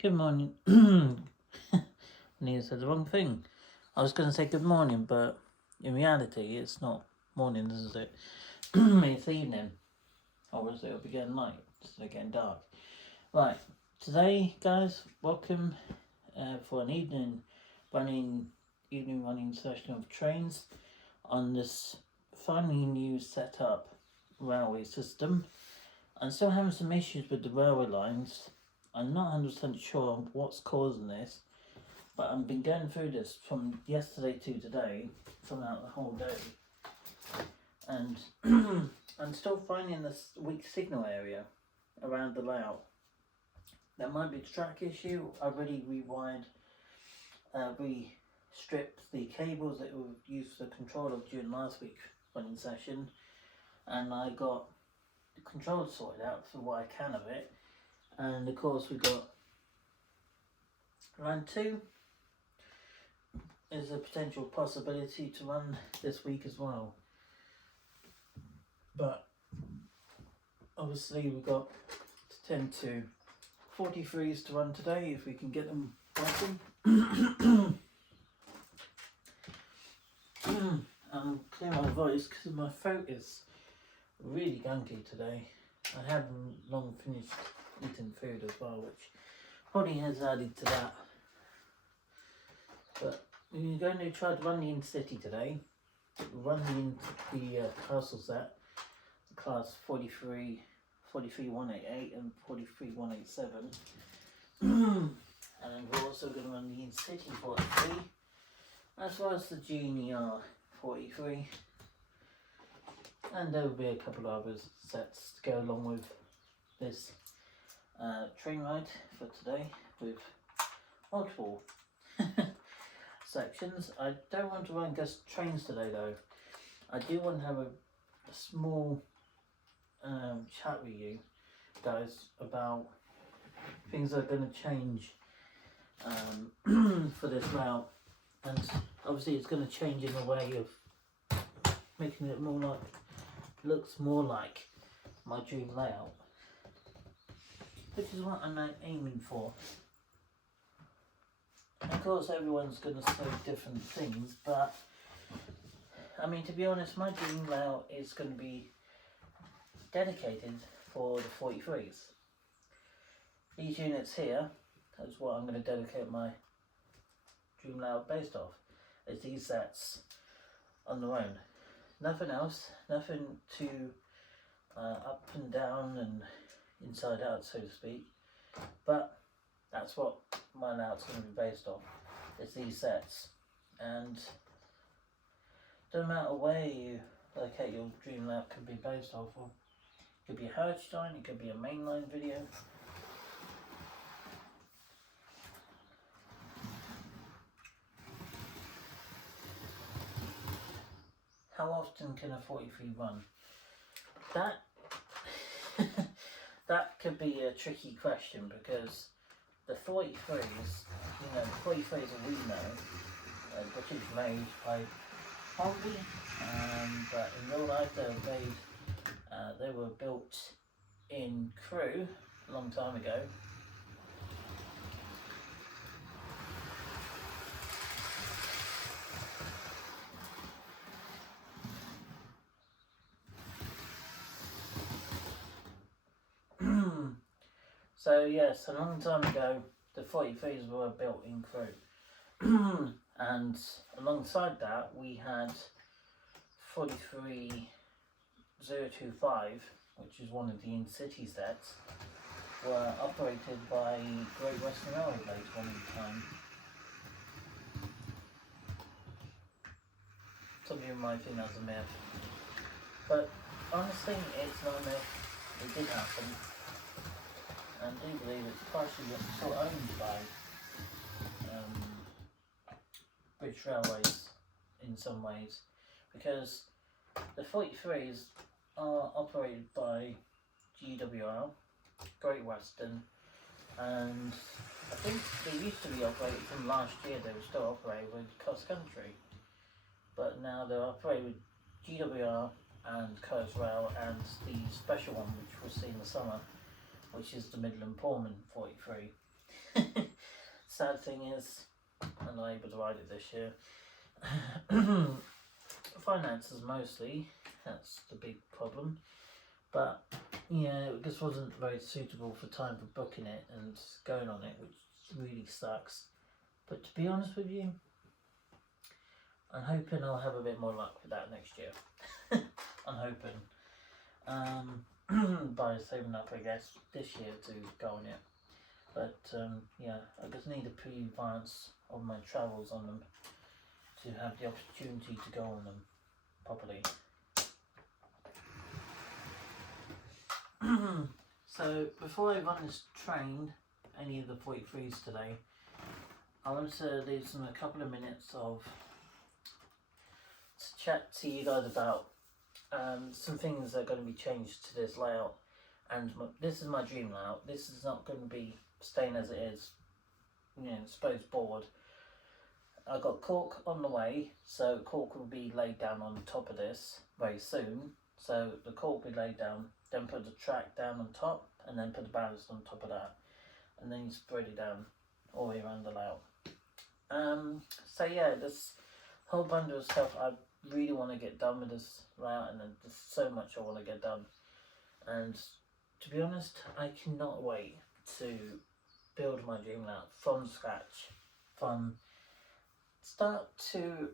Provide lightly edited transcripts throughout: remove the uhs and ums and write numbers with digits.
Good morning. Nearly said the wrong thing. I was going to say good morning, but in reality, it's not morning, is it? It's evening. Or is it? It'll be getting light. It's getting dark. Right. Today, guys, welcome for an evening running session of trains on this finally new set up railway system. I'm still having some issues with the railway lines. I'm not 100% sure what's causing this, but I've been going through this from yesterday to today, throughout the whole day, and I'm still finding this weak signal area around the layout. That might be a track issue. I already stripped the cables that were used for control of during last week's running session, and I got the control sorted out for what I can of it. And of course we got round 2 is a potential possibility to run this week as well. But obviously we've got 10 to 43s to run today if we can get them working. I'll clear my voice because my throat is really gunky today. I haven't long finished eating food as well, which probably has added to that. But we're going to try to run the Intercity today. Run the castle set, the class 43188 and 43187. And we're also going to run the Intercity 43, as well as the GNER 43. And there will be a couple of other sets to go along with this train ride for today with multiple sections. I don't want to run just trains today though. I do want to have a small chat with you guys about things that are going to change for this route, and obviously it's going to change in a way of making it more like, looks more like my dream layout, which is what I'm aiming for. Of course everyone's going to say different things, but I mean, to be honest, my dream layout is going to be dedicated for the 43s. These units here is what I'm going to dedicate my dream layout based off, is these sets on their own. Nothing else, nothing too up and down and inside out, so to speak, but that's what my layout's going to be based off, is these sets. And no matter where you locate your dream layout could be based off of. It could be a Hertzstein, it could be a mainline video. How often can a 43 run? That could be a tricky question, because the 43s, the 43s that we know, British made by Hornby, but in real life they were built in Crewe a long time ago. So yes, a long time ago the 43s were built in Crewe. And alongside that we had 43025, which is one of the Intercity sets, were operated by Great Western Railway blades one at a time. Some people might think that's a myth, but honestly it's not a myth, it did happen. And I do believe it's partially still owned by British Railways in some ways, because the 43s are operated by GWR, Great Western, and I think they used to be operated from last year, they were still operated with Cross Country, but now they're operated with GWR and Coast Rail and the special one which we'll see in the summer, which is the Midland Pullman 43. Sad thing is, I'm not able to ride it this year. Finances mostly, that's the big problem. But yeah, it just wasn't very suitable for time for booking it and going on it, which really sucks. But to be honest with you, I'm hoping I'll have a bit more luck with that next year. I'm hoping. By saving up, I guess, this year to go on it. But yeah, I just need a pre-advance of my travels on them to have the opportunity to go on them properly. So before I run this train, any of the 43s today, I want to leave some a couple of minutes of to chat to you guys about some things that are going to be changed to this layout. And this is my dream layout. This is not going to be staying as it is, you know, suppose board. I got cork on the way, so cork will be laid down on top of this very soon. So the cork will be laid down, then put the track down on top, and then put the ballast on top of that, and then you spread it down all the way around the layout. So yeah, this whole bundle of stuff I really want to get done with this layout, and there's so much I want to get done. And to be honest, I cannot wait to build my dream layout from scratch, from start to,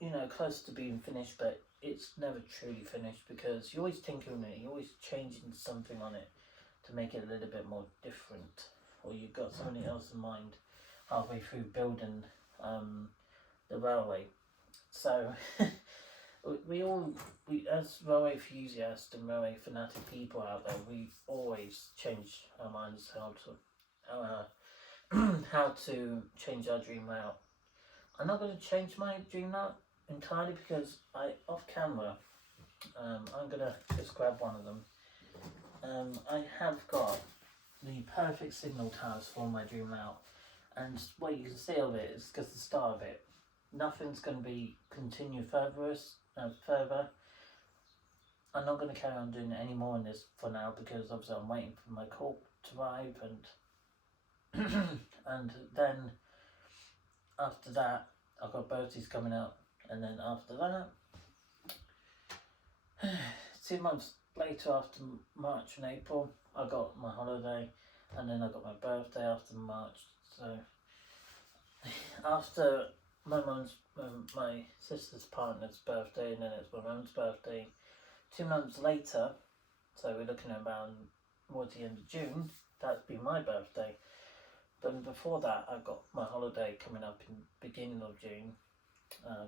you know, close to being finished, but it's never truly finished because you're always tinkering it, you're always changing something on it to make it a little bit more different, or you've got something else in mind halfway through building the railway. So we as railway enthusiasts and railway fanatic people out there, we always change our minds how to change our dream layout. I'm not going to change my dream layout entirely because off camera, I'm going to just grab one of them. I have got the perfect signal towers for my dream layout, and what you can see of it is just the start of it. Nothing's going to be continue further. I'm not going to carry on doing it any more in this for now because obviously I'm waiting for my cork to arrive, and and then after that I've got Bertie's coming out, and then after that 2 months later, after March and April, I got my holiday, and then I got my birthday after March. So after my sister's partner's birthday, and then it's my mum's birthday, 2 months later, so we're looking at around towards the end of June, that'd be my birthday. But before that, I've got my holiday coming up in beginning of June,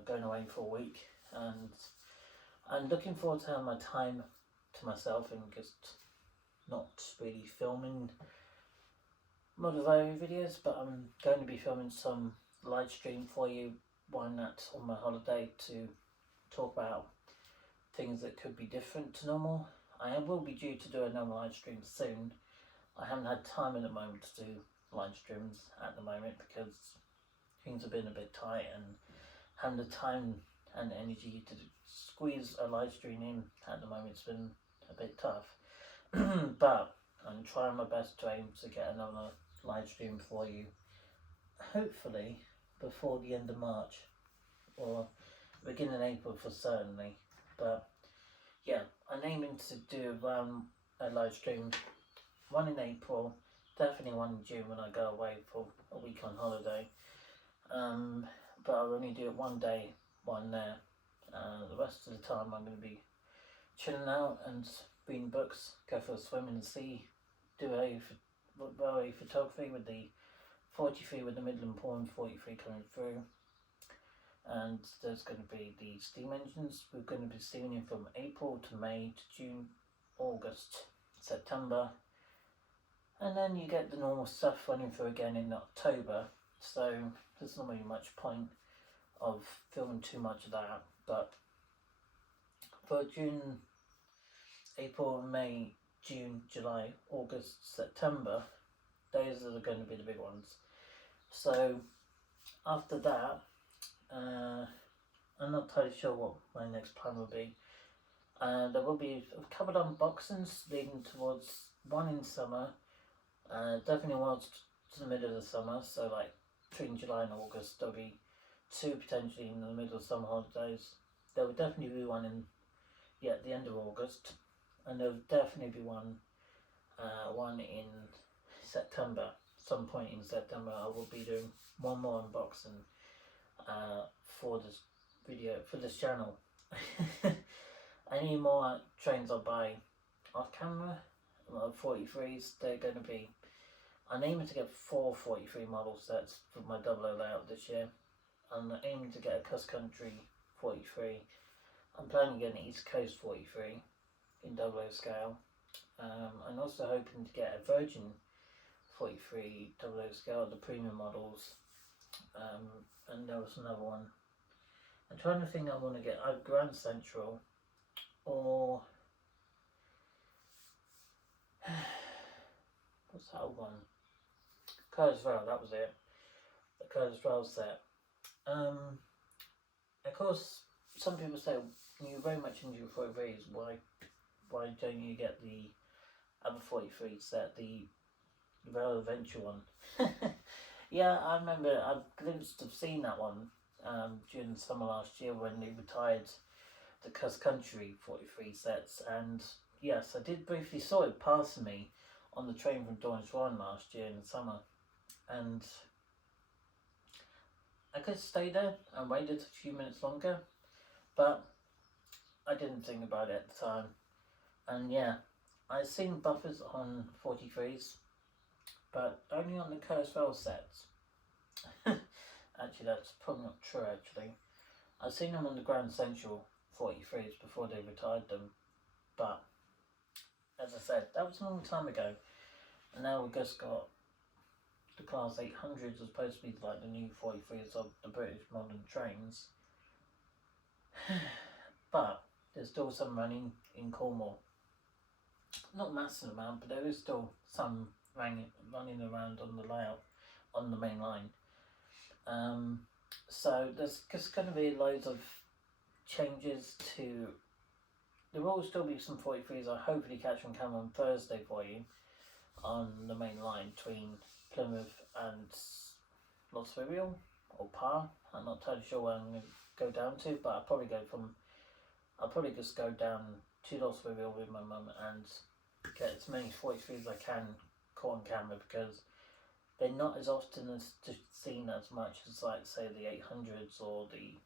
going away for a week, and I'm looking forward to having my time to myself and just not really filming motivational videos, but I'm going to be filming some live stream for you, one that's on my holiday, to talk about things that could be different to normal. I will be due to do another live stream soon. I haven't had time at the moment to do live streams at the moment because things have been a bit tight, and having the time and energy to squeeze a live stream in at the moment has been a bit tough. But I'm trying my best to aim to get another live stream for you, hopefully before the end of March or beginning of April for certainly. But yeah, I'm aiming to do a live stream, one in April, definitely one in June when I go away for a week on holiday. But I'll only do it one day, one there. The rest of the time I'm going to be chilling out and reading books, go for a swim in the sea, do a photography with the 43 with the Midland Pond 43 coming through. And there's going to be the steam engines. We're going to be seeing them from April to May to June, August, September. And then you get the normal stuff running through again in October. So there's not really much point of filming too much of that. But for June, April, May, June, July, August, September, those are going to be the big ones. So after that, I'm not entirely sure what my next plan will be. There will be a couple of unboxings leading towards one in summer, Definitely once to the middle of the summer, so like between July and August, there'll be two potentially in the middle of summer holidays. There will definitely be one in at the end of August, and there'll definitely be one in September. Some point in September, I will be doing one more unboxing for this channel. Any more trains I'll buy off camera, 43s, they're going to be. I'm aiming to get 4 43 model sets for my double O layout this year. I'm aiming to get a Cuss Country 43. I'm planning to get an East Coast 43 in double O scale. I'm also hoping to get a Virgin 43 double O scale, the premium models. And there was another one. I'm trying to think I want to get either Grand Central or what's that one? Curtis Rail, that was it. The Curtis Rail set. Of course, some people say you're very much into your 43s. Why don't you get the other 43 set, the Rail Adventure one? Yeah, I remember I glimpsed of seeing that one during the summer last year when they retired the Cuss Country 43 sets, and yes, I did briefly saw it passing me on the train from Dornish Warren last year in the summer, and I could stay there and waited a few minutes longer, but I didn't think about it at the time. And yeah, I've seen buffers on 43s, but only on the Curtis Rail sets. Actually, that's probably not true, actually. I've seen them on the Grand Central 43s before they retired them, but as I said, that was a long time ago, and now we've just got the Class 800s are supposed to be like the new 43s of the British modern trains. But there's still some running in Cornwall. Not a massive amount, but there is still some running around on the layout on the main line. So there's just going to be loads of changes to. There will still be some 43s. I'll hopefully catch on camera on Thursday for you on the main line between Plymouth and Lotsville or Par. I'm not totally sure where I'm going to go down to, but I'll probably just go down to Lotsville with my mum and get as many 43s as I can caught on camera, because they're not as often as seen as much as, like, say, the 800s or the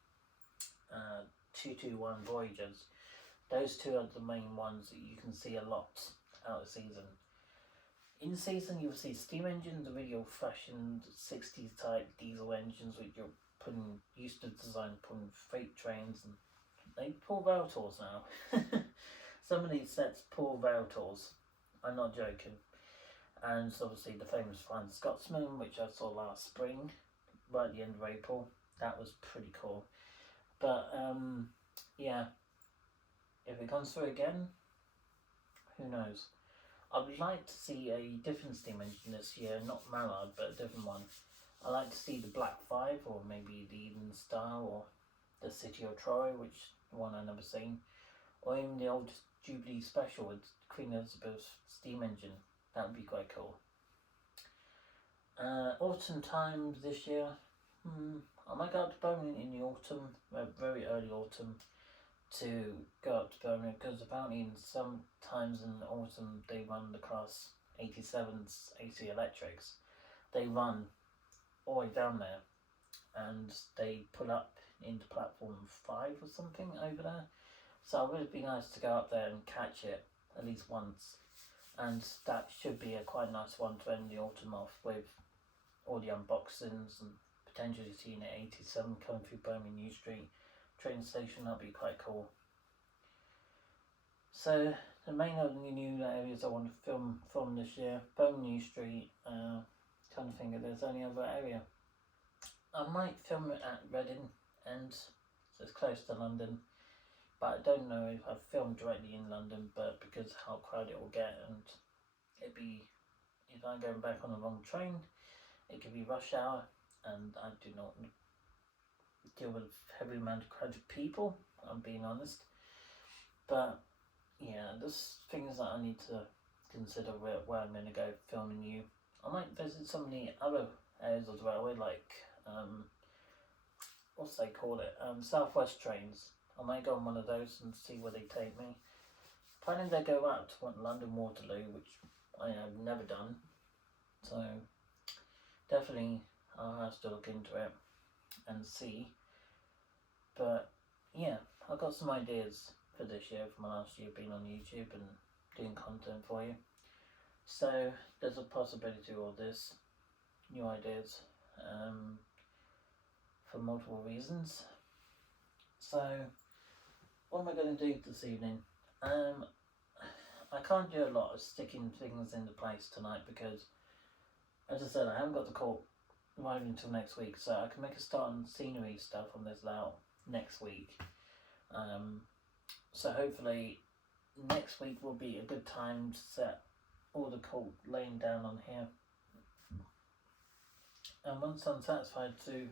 221 Voyagers. Those two are the main ones that you can see a lot out of season. In season, you'll see steam engines, the really old-fashioned 60s type diesel engines, which you're used to putting freight trains, and they pull Valtors now. Some of these sets pull Valtors. I'm not joking. And so obviously the famous Flying Scotsman, which I saw last spring, right at the end of April. That was pretty cool. But yeah, if it comes through again, who knows? I would like to see a different steam engine this year, not Mallard, but a different one. I'd like to see the Black 5, or maybe the Eden Star, or the City of Troy, which one I've never seen, or even the old Jubilee Special with Queen Elizabeth's steam engine. That would be quite cool. Autumn time this year. I might go up to Birmingham in the autumn, very early autumn, to go up to Birmingham, because apparently in some times in the autumn they run the Class 87s AC Electrics. They run all the way down there, and they pull up into platform 5 or something over there. So it would be nice to go up there and catch it at least once. And that should be a quite nice one to end the autumn off with, all the unboxings and potentially seeing an 87 coming through Birmingham New Street train station. That'd be quite cool. So the main new areas I want to film this year: Birmingham New Street. Trying to think if there's any other area. I might film it at Reading End, so it's close to London. But I don't know if I've filmed directly in London, but because how crowded it will get, and it'd be, if I'm going back on the wrong train, it could be rush hour, and I do not deal with heavy amount of crowded people, I'm being honest. But yeah, there's things that I need to consider where I'm going to go filming you might visit some of the other areas of the railway, like what's they call it, Southwest trains. I might go on one of those and see where they take me. Planning they go out to London Waterloo, which I have never done, so definitely I'll have to look into it and see. But yeah, I've got some ideas for this year, from last year being on YouTube and doing content for you. So there's a possibility of this, new ideas, for multiple reasons. So what am I going to do this evening? I can't do a lot of sticking things into place tonight because, as I said, I haven't got the court right until next week, so I can make a start on scenery stuff on this layout next week. So hopefully next week will be a good time to set all the court laying down on here. And once I'm satisfied to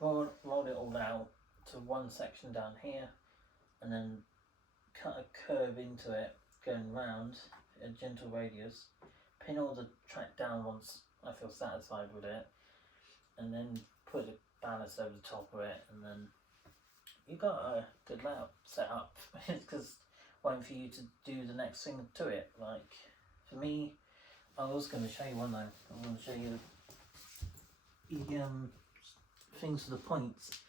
roll it all out to one section down here, and then cut a curve into it going round a gentle radius, pin all the track down once I feel satisfied with it, and then put a ballast over the top of it, and then you've got a good layout set up. It's just waiting for you to do the next thing to it. Like for me, I was going to show you one though. I'm going to show you the things for the points,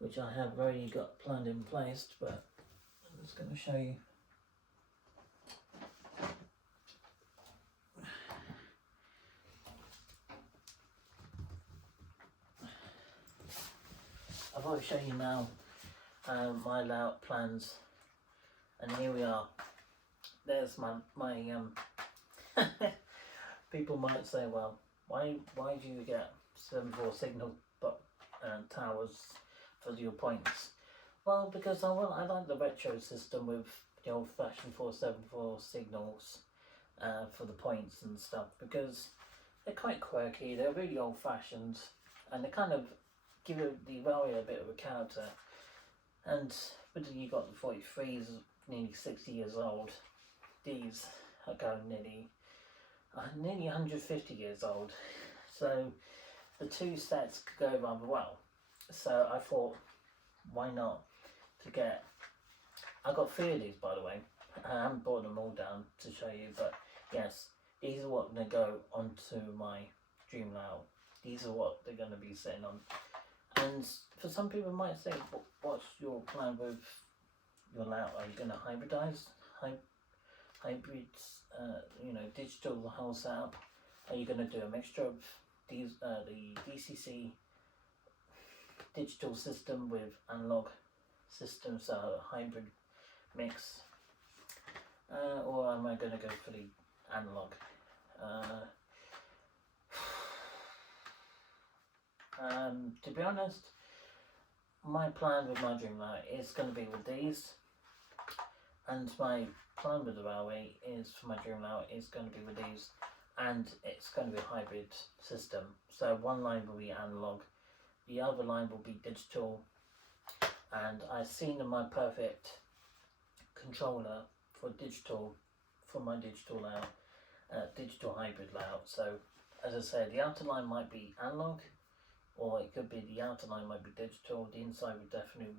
which I have already got planned in place, but I'm just going to show you. I've already shown you now my layout plans, and here we are. There's my people might say, well, why do you get 7-4 signal towers for your points? Well, because I like the retro system with the old-fashioned 474 signals for the points and stuff, because they're quite quirky, they're really old-fashioned, and they kind of give the railway a bit of a character. And when you got the 43s, nearly 60 years old, these are going nearly 150 years old. So the two sets could go rather well. So I thought, why not to get, I got 3 of these by the way. I haven't brought them all down to show you, but yes, these are what they go onto my dream layout. These are what they're going to be sitting on. And for some people might say, what's your plan with your layout? Are you going to hybridize? Hybrids, digital the whole setup? Are you going to do a mixture of these, the DCC digital system with analog system, so a hybrid mix? Or am I going to go for the analog? To be honest, my plan with my dream layout is going to be with these, and my plan with the railway is for my dream layout is going to be with these, and it's going to be a hybrid system. So one line will be analog, the other line will be digital, and I've seen in my perfect controller for digital, for my digital layout, digital hybrid layout. So as I said, the outer line might be analog, or it could be the outer line might be digital, the inside would definitely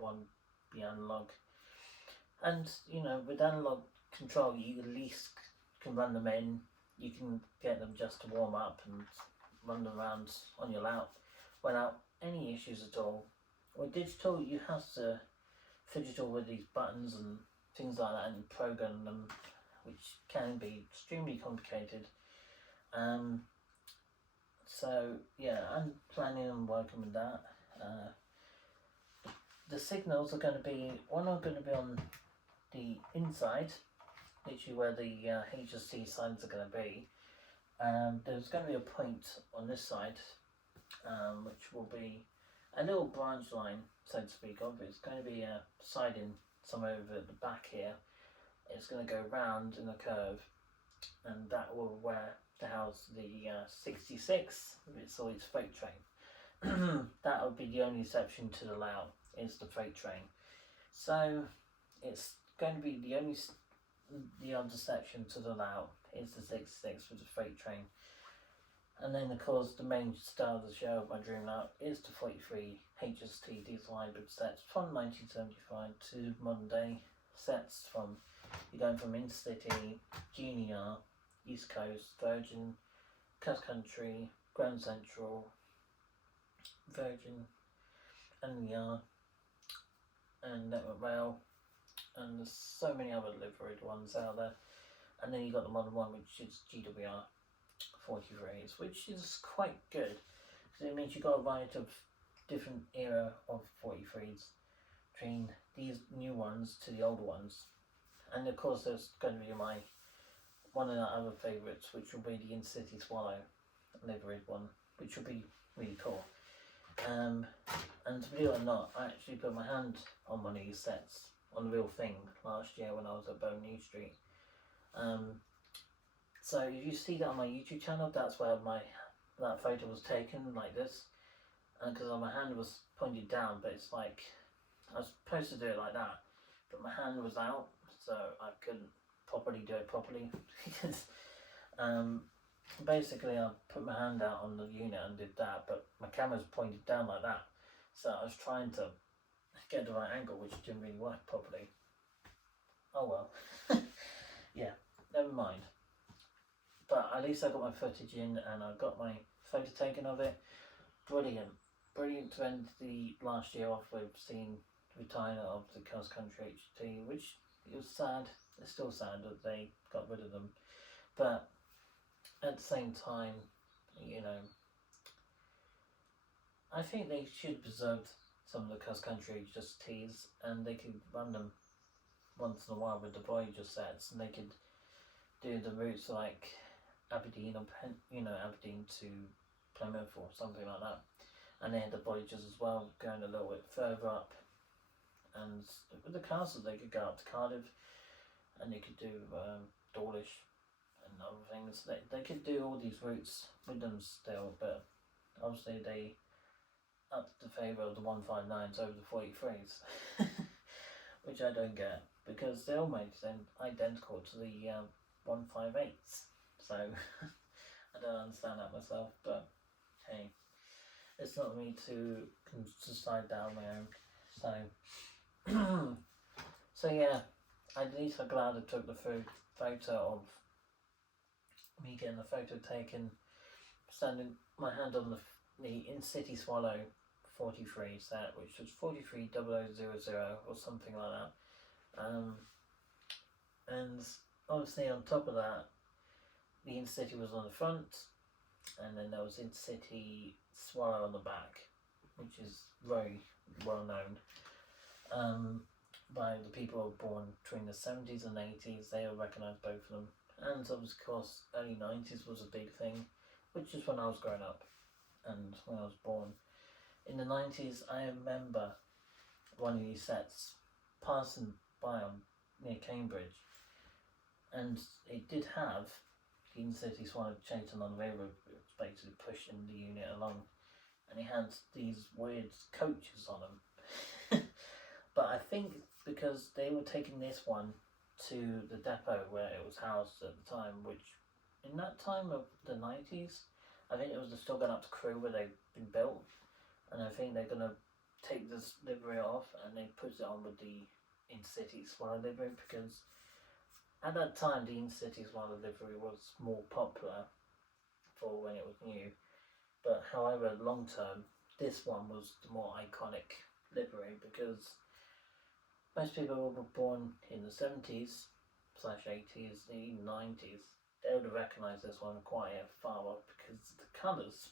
be analog. And with analog control, you at least can run them in, you can get them just to warm up and run them around on your layout without any issues at all. With digital, you have to fidget with these buttons and things like that and program them, which can be extremely complicated. So yeah, I'm planning on working with that. The signals are going to be, one are going to be on the inside, literally where the HSC signs are going to be. There's going to be a point on this side, which will be a little branch line, so to speak of. It's going to be a siding somewhere over at the back here. It's going to go round in a curve, and that will house the 66 with its freight train. That would be the only exception to the layout, is the freight train. So it's going to be the other section to the layout is the 66 with the freight train. And then, of course, the main star of the show of my dream now is the 43 HST diesel hybrid sets from 1975 to modern day sets. From you're going from Intercity, Junior, East Coast, Virgin, Coast Country, Grand Central, Virgin, NER, and Network Rail, and there's so many other liveried ones out there. And then you got the modern one, which is GWR 43s, which is quite good because it means you got a variety of different era of 43s between these new ones to the older ones. And of course, there's going to be one of our other favourites, which will be the Intercity Swallow liveried one, which will be really cool. And to believe it or not, I actually put my hand on one of these sets on the real thing last year when I was at Bow New Street. So if you see that on my YouTube channel, that's where that photo was taken, like this. And because my hand was pointed down, but it's like I was supposed to do it like that, but my hand was out, so I couldn't properly do it properly. Because basically I put my hand out on the unit and did that, but my camera's pointed down like that, so I was trying to get the right angle, which didn't really work properly. Oh well. Yeah, never mind. But at least I got my footage in and I got my photo taken of it. Brilliant. Brilliant to end the last year off with seeing the retirement of the Coast Country HT, which it was sad. It's still sad that they got rid of them. But at the same time, you know, I think they should preserve some of the Coast Country HTs, and they could run them once in a while with the Voyager sets, and they could do the routes like Aberdeen or Aberdeen to Plymouth or something like that. And they had the Voyagers as well, going a little bit further up. And with the castles, they could go up to Cardiff, and they could do Dawlish and other things. They could do all these routes with them still, but obviously they upped the favour of the 159s over the 43s, which I don't get, because they're almost identical to the 158s. So I don't understand that myself, but hey, it's not me to decide that on my own. So yeah, at least I'm glad I took the photo of me getting the photo taken, standing my hand on the Intercity Swallow 43 set, which was 430000 or something like that. And obviously on top of that, the Intercity was on the front, and then there was Intercity Swallow on the back, which is very well known by the people who were born between the 70s and 80s. They will recognise both of them. And of course, early 90s was a big thing, which is when I was growing up and when I was born. In the 90s, I remember one of these sets passing by near Cambridge, and it did have the Intercity Swallow chasing on the railroad, basically pushing the unit along, and it had these weird coaches on them. But I think because they were taking this one to the depot where it was housed at the time, which in that time of the 90s, I think it was still going up to Crewe where they've been built, and I think they're going to take this livery off and they put it on with the Intercity Swallow livery, because at that time the Intercity Swallow livery was more popular for when it was new. But however, long term, this one was the more iconic livery, because most people who were born in the 70s / 80s, even 90s, they would have recognised this one quite far off because of the colours.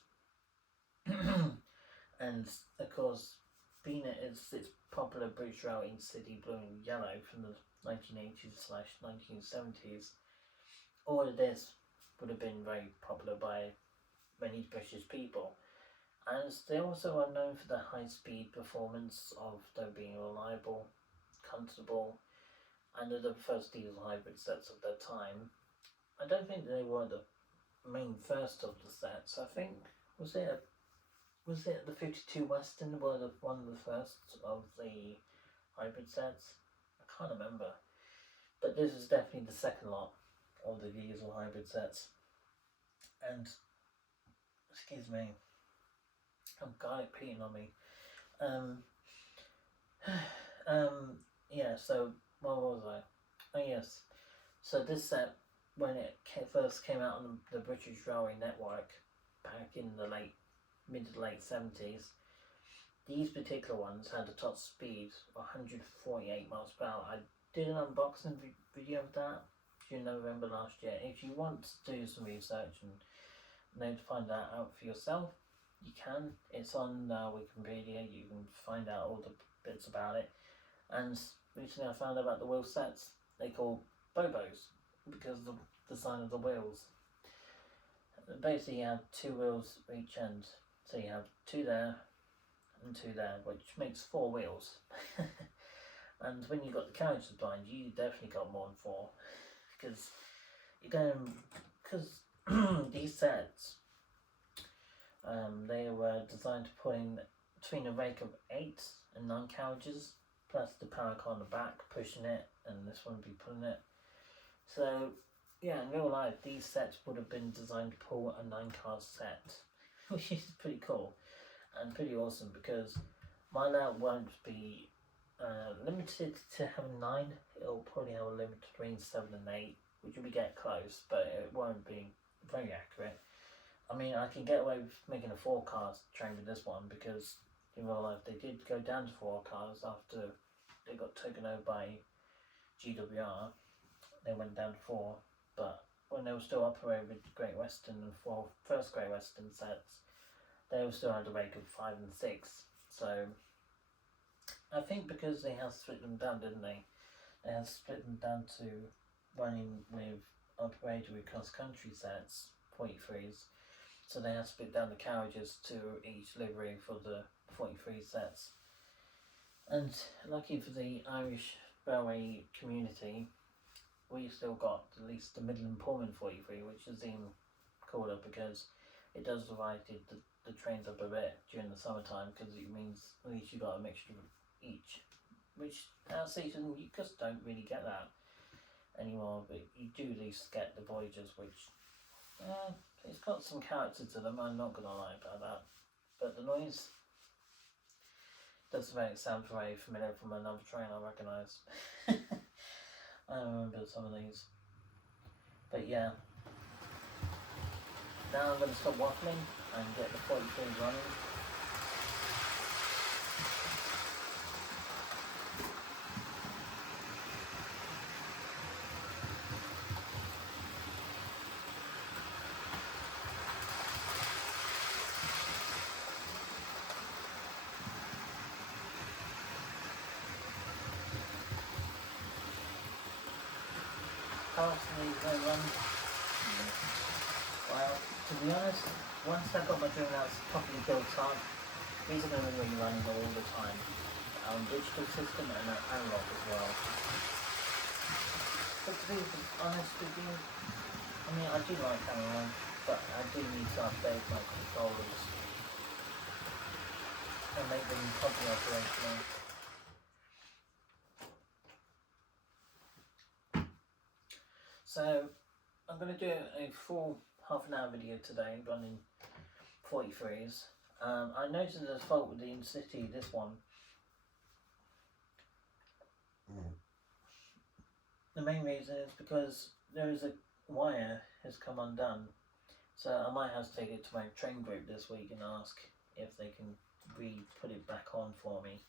And of course, being it's popular British Rail Intercity blue and yellow from the 1980s / 1970s, all of this would have been very popular by many British people. And they also are known for their high speed performance of them being reliable, comfortable, and they're the first diesel hybrid sets of their time. I don't think they were the main first of the sets. I think was it the 52 Western were one of the first of the hybrid sets? I can't remember, but this is definitely the second lot of the diesel hybrid sets. And Excuse me. Oh, garlic peeing on me. Yeah, so, what was I? Oh, yes. So this set, when it first came out on the British Railway Network, back in the mid to late 70s, these particular ones had a top speed of 148 miles per hour. I did an unboxing video of that in November last year. If you want to do some research and know to find that out for yourself, you can. It's on Wikipedia. You can find out all the bits about it. And recently I found out about the wheel sets. They call Bobos because of the design of the wheels. Basically you have two wheels each end. So you have two there and two there, which makes four wheels. And when you got the carriage designed, you definitely got more than four. Because these sets, they were designed to put in between a rake of 8 and 9 carriages, plus the power car on the back pushing it, and this one would be pulling it. So yeah, in real life these sets would have been designed to pull a 9-car set, which is pretty cool and pretty awesome, because my layout won't be limited to having 9. It'll probably have a limit between 7 and 8, which will be get close, but it won't be very accurate. I mean, I can get away with making a 4-car train with this one, because in real life they did go down to 4 cars after they got taken over by GWR. They went down to 4, but when they were still operating with Great Western and 4 first Great Western sets, they were still had a rate of 5 and 6. So I think because they have split them down, didn't they? They have split them down to running with operated with cross-country sets, 43s. So they have split down the carriages to each livery for the 43 sets. And lucky for the Irish railway community, we still got at least the Midland Pullman 43, which is even cooler because it does divide the trains up a bit during the summertime, because it means at least you got a mixture of each, which our season you just don't really get that anymore, but you do at least get the Voyagers, which it's got some character to them, I'm not gonna lie about that, but the noise does make it sound very familiar from another train I recognise. I remember some of these, but yeah, now I'm going to stop waffling and get the 43 running. Constantly going to run. Well, to be honest, once I've got my dream house properly built up, these are going to be running all the time. On digital system and an analog as well. But to be honest with you, I mean, I do like analog, but I do need to update my controllers and make them properly operational. So I'm going to do a full half-an-hour video today running 43s. I noticed there's a fault with the Intercity, this one. The main reason is because there is a wire has come undone. So I might have to take it to my train group this week and ask if they can put it back on for me.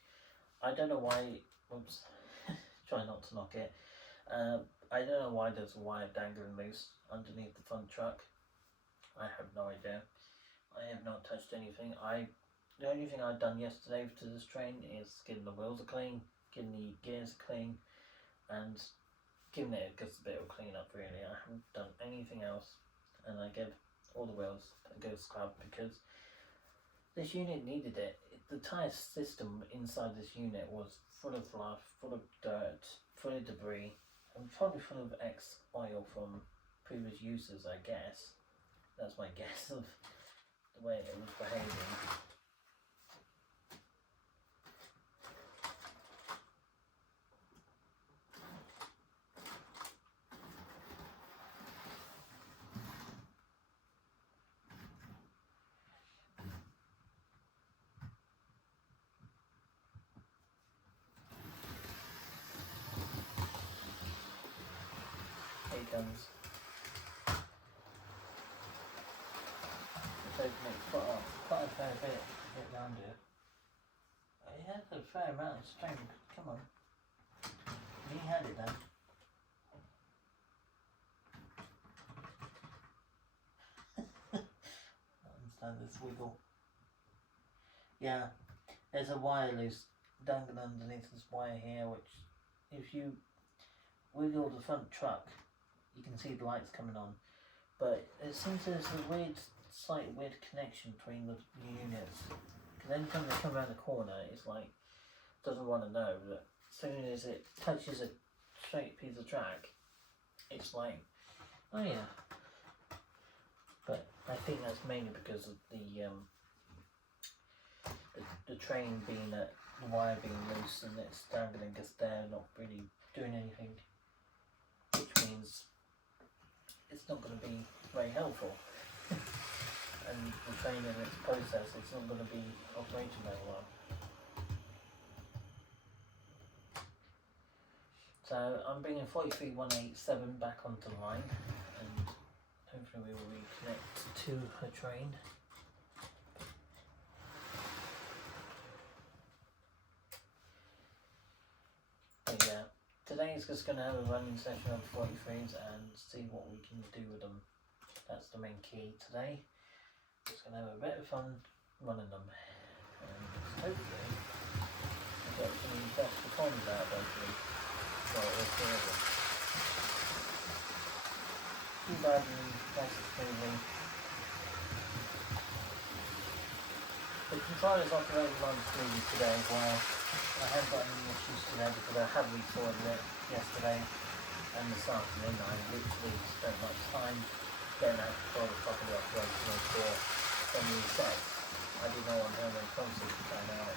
I don't know why, oops, try not to knock it. I don't know why there's a wire dangling loose underneath the front truck. I have no idea. I have not touched anything. The only thing I've done yesterday to this train is getting the wheels are clean, getting the gears clean, and giving it just a bit of clean up really. I haven't done anything else, and I give all the wheels a good scrub because this unit needed it. The tyre system inside this unit was full of fluff, full of dirt, full of debris, and probably full of ex-oil from previous uses, I guess. That's my guess of the way it was behaving. comes. It's taken me quite a fair bit to get round here. It has a fair amount of string. Come on. You had it then. I understand this wiggle. Yeah, there's a wire loose dangling underneath this wire here, which if you wiggle the front truck, you can see the lights coming on. But it seems there's a slight weird connection between the units. Because then when they come around the corner, it's like, doesn't want to know that as soon as it touches a straight piece of track, it's like, oh yeah. But I think that's mainly because of the train being the wire being loose and it's dangling because they're not really doing anything, which means it's not going to be very helpful. And the train in its process, it's not going to be operating very well. So I'm bringing 43187 back onto the line, and hopefully we will reconnect to her train. But yeah, today is just going to have a running session of 43s and see what we can do with them. That's the main key today. Just going to have a bit of fun running them, and hopefully we'll get some best performance out of both of them. Well, all three of them. Too bad and nice and smoothly. The controllers operated on smoothly today as well. I haven't got any issues today because I have resorted it yesterday and this afternoon. I literally spent much time getting that controller properly operational for the new sets. I didn't know how many consoles came out.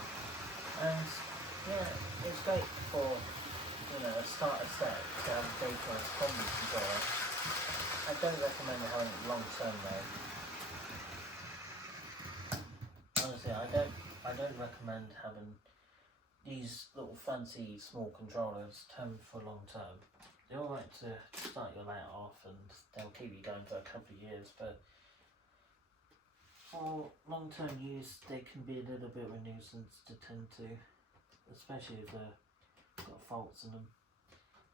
And yeah, it's great for, you know, a starter set to have a data combi controller. I don't recommend having it long term though. Honestly, I don't recommend having these little fancy small controllers for long term. They're alright to start your light off and they'll keep you going for a couple of years, but for long term use they can be a little bit of a nuisance to tend to, especially if they've got faults in them.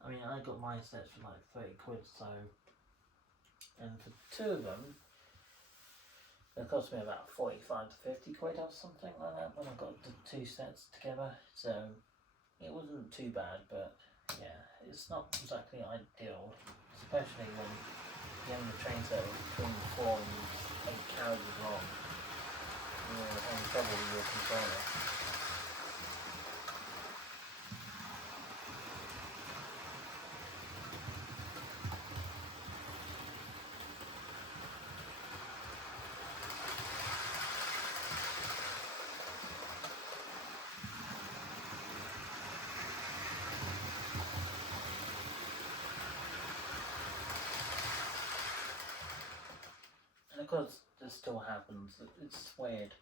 I mean, I got my sets for like 30 quid, so, and for two of them it cost me about 45 to 50 quid or something like that when I got the two sets together, so it wasn't too bad, but yeah, it's not exactly ideal, especially when you have the train set was between 4 and 8 carriages long. You're having trouble with your controller. And of course, this still happens. It's weird.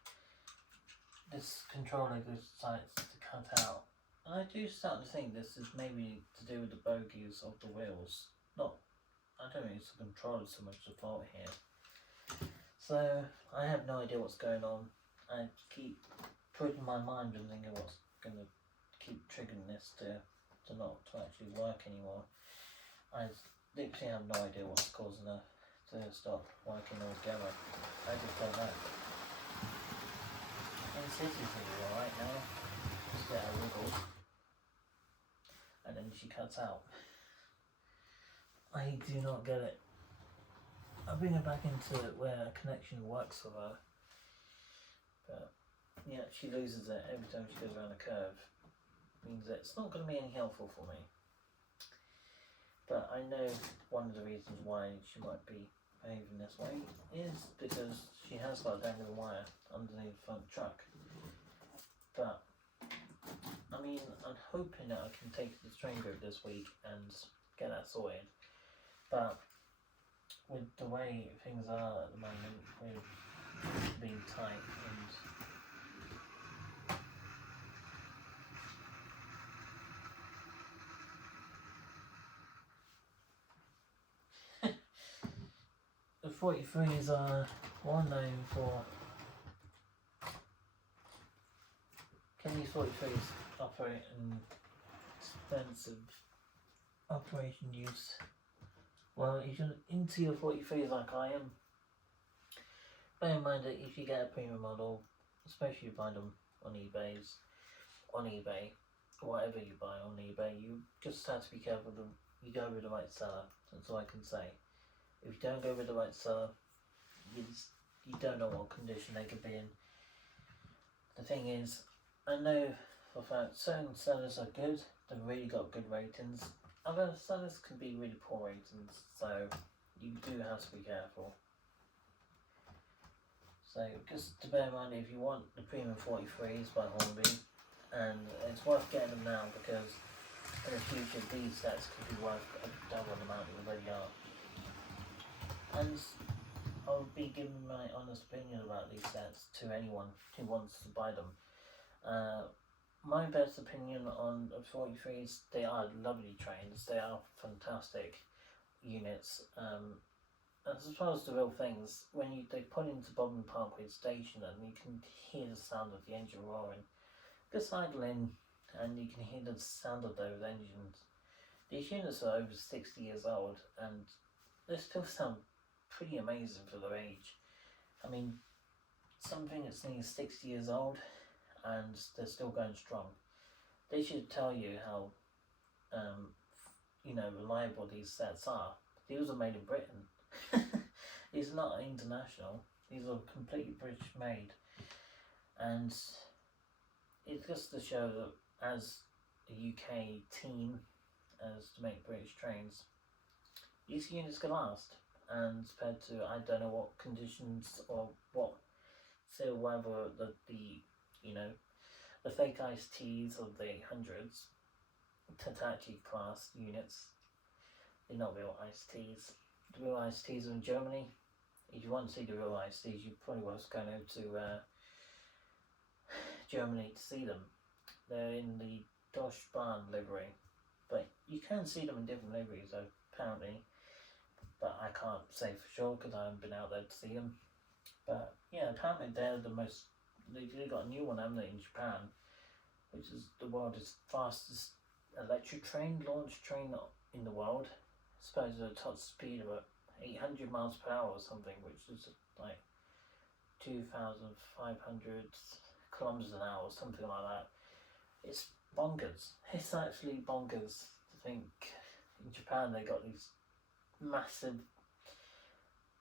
This controller decides to cut out. And I do start to think this is maybe to do with the bogies of the wheels. I don't think it's the controller so much the fault here. So, I have no idea what's going on. I keep putting my mind and thinking what's going to keep triggering this to not to actually work anymore. I literally have no idea what's causing her to stop working altogether. I just don't know. And City's alright now. Just get her wiggled. And then she cuts out. I do not get it. I bring her back into where a connection works for her. But yeah, she loses it every time she goes around a curve. Means that it's not going to be any helpful for me. But I know one of the reasons why she might be behaving this way is because she has got a dangling wire underneath the front truck. But I mean, I'm hoping that I can take it to the train group this week and get that sorted. But with the way things are at the moment, with being tight and 43s are well known for. Can these 43s operate in expensive operation use? Well, if you're into your 43s like I am, bear in mind that if you get a premium model, especially if you buy them on eBay, whatever you buy on eBay, you just have to be careful that you go with the right seller. That's all I can say. If you don't go with the right seller, you don't know what condition they could be in. The thing is, I know for a fact certain sellers are good, they've really got good ratings. Other sellers can be really poor ratings, so you do have to be careful. So just to bear in mind, if you want the premium 43s by Hornby, and it's worth getting them now because in the future these sets could be worth a double the amount they already are. And I'll be giving my honest opinion about these sets to anyone who wants to buy them. My best opinion on the 43s, they are lovely trains, they are fantastic units. As far as the real things, when they put into Bodmin Parkway station and you can hear the sound of the engine roaring, just idle in and you can hear the sound of those engines. These units are over 60 years old and they still sound pretty amazing for their age. I mean, something that's nearly 60 years old and they're still going strong. They should tell you how, reliable these sets are. These are made in Britain. These are not international. These are completely British made. And it's just to show that as a UK team, as to make British trains, these units can last. And compared to, I don't know what conditions or what, say whether the fake iced teas of the 800s, Hitachi class units, they're not real iced teas. The real iced teas are in Germany. If you want to see the real iced teas, you probably want to go to Germany to see them. They're in the Deutsche Bahn livery, but you can see them in different liveries apparently, but I can't say for sure because I haven't been out there to see them. But yeah, apparently they're the most. They got a new one, haven't they, in Japan, which is the world's fastest electric train, launch train in the world. I suppose at a top speed of 800 miles per hour or something, which is like 2,500 kilometers an hour, something like that. It's bonkers. It's actually bonkers to think in Japan they got these massive,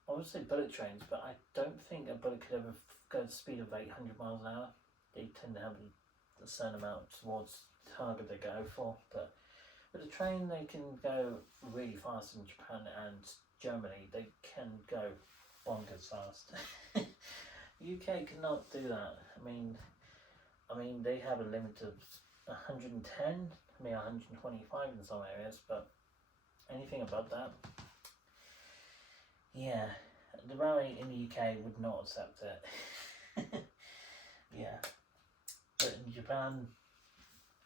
I would say bullet trains, but I don't think a bullet could ever go at the speed of 800 miles an hour. They tend to have a certain amount towards the target they go for, but with a train they can go really fast in Japan and Germany. They can go bonkers fast. UK cannot do that. I mean they have a limit of 110, maybe 125 in some areas, but anything above that, yeah, the railway in the UK would not accept it. Yeah, but in Japan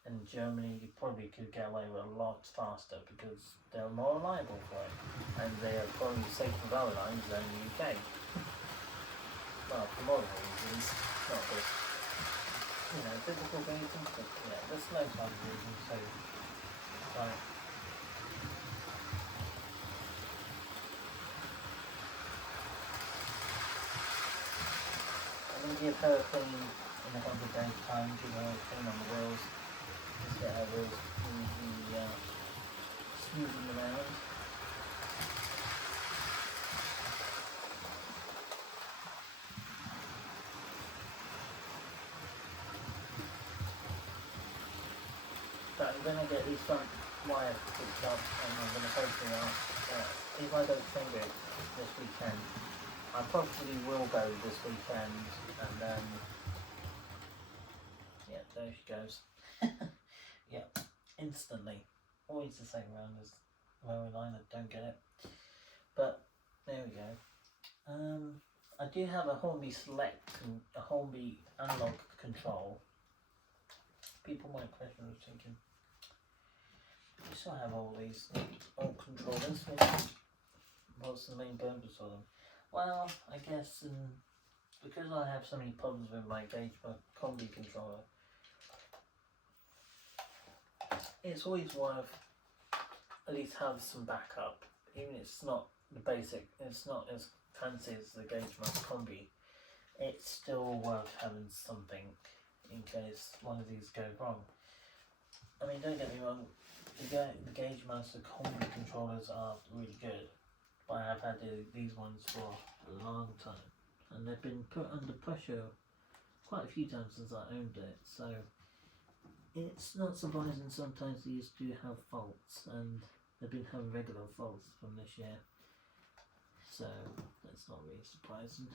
and Germany, you probably could get away with a lot faster because they're more reliable for it, and they are probably safer railway lines than the UK. Well, for modern reasons, not just, physical reasons, but yeah, there's no other reasons, so, right. I'm going to give her a clean in 100 days time, give her a clean on the wheels, just get her wheels smoothing around. But I'm going to get these front wires fixed up and I'm going to hopefully if I don't finger it this weekend, I probably will go this weekend, and then yeah, there she goes. Yeah, instantly. Always the same round as railway line, I don't get it. But there we go. I do have a Hornby Select and a Hornby analog control. People might question, I was thinking, you still have all these old controllers. What's the main purpose of them? Well, I guess because I have so many problems with my combi controller, it's always worth at least have some backup. Even if it's not the basic, it's not as fancy as the Gauge Master combi, it's still worth having something in case one of these goes wrong. I mean, don't get me wrong, the Gauge Master combi controllers are really good, but I have had these ones for a long time, and they've been put under pressure quite a few times since I owned it, so it's not surprising sometimes these do have faults, and they've been having regular faults from this year, so that's not really surprising.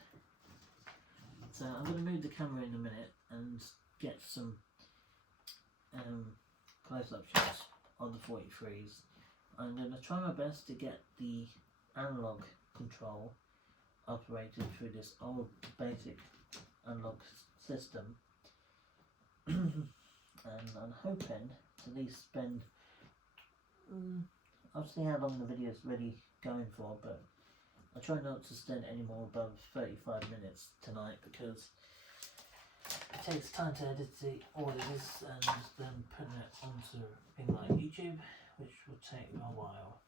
So I'm going to move the camera in a minute and get some close-up shots on the 43s. I'm going to try my best to get the analog control operated through this old basic analog system, and I'm hoping to at least spend, I'll see how long the video is really going for, but I'll try not to spend any more above 35 minutes tonight, because it takes time to edit all of this and then putting it onto a thing like YouTube, which will take a while.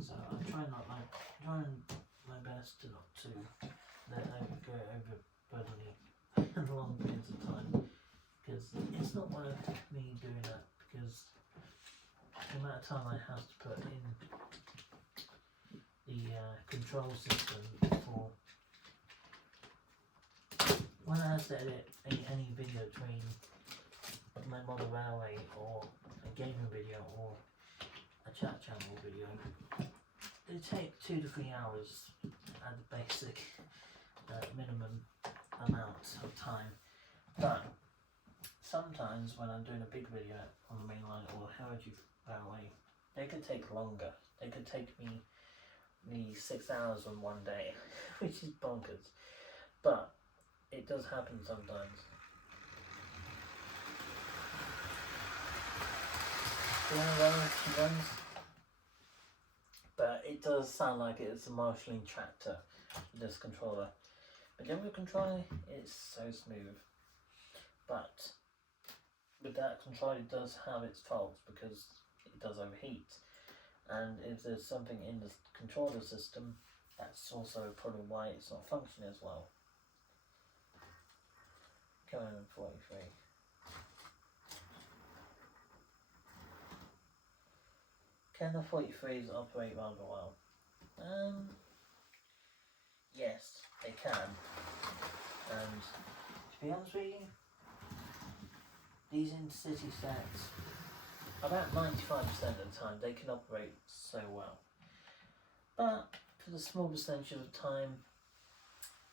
So I'm trying my best to not to let it go overburdening long periods of time, because it's not worth me doing that, because the amount of time I have to put in the control system for when I have to edit any video between my model railway or a gaming video or a chat channel video. They take 2 to 3 hours at the basic minimum amount of time, but sometimes when I'm doing a big video on the main line or Heritage Railway, they could take longer. They could take me 6 hours on one day, which is bonkers, but it does happen sometimes. She runs, but it does sound like it's a marshalling tractor, this controller. But the other controller is so smooth, but with that controller it does have its faults because it does overheat, and if there's something in the controller system, that's also probably why it's not functioning as well. Coming in 43. Can the 43s operate rather well? Yes, they can. And to be honest with you, these intercity stacks, about 95% of the time, they can operate so well. But for the small percentage of the time,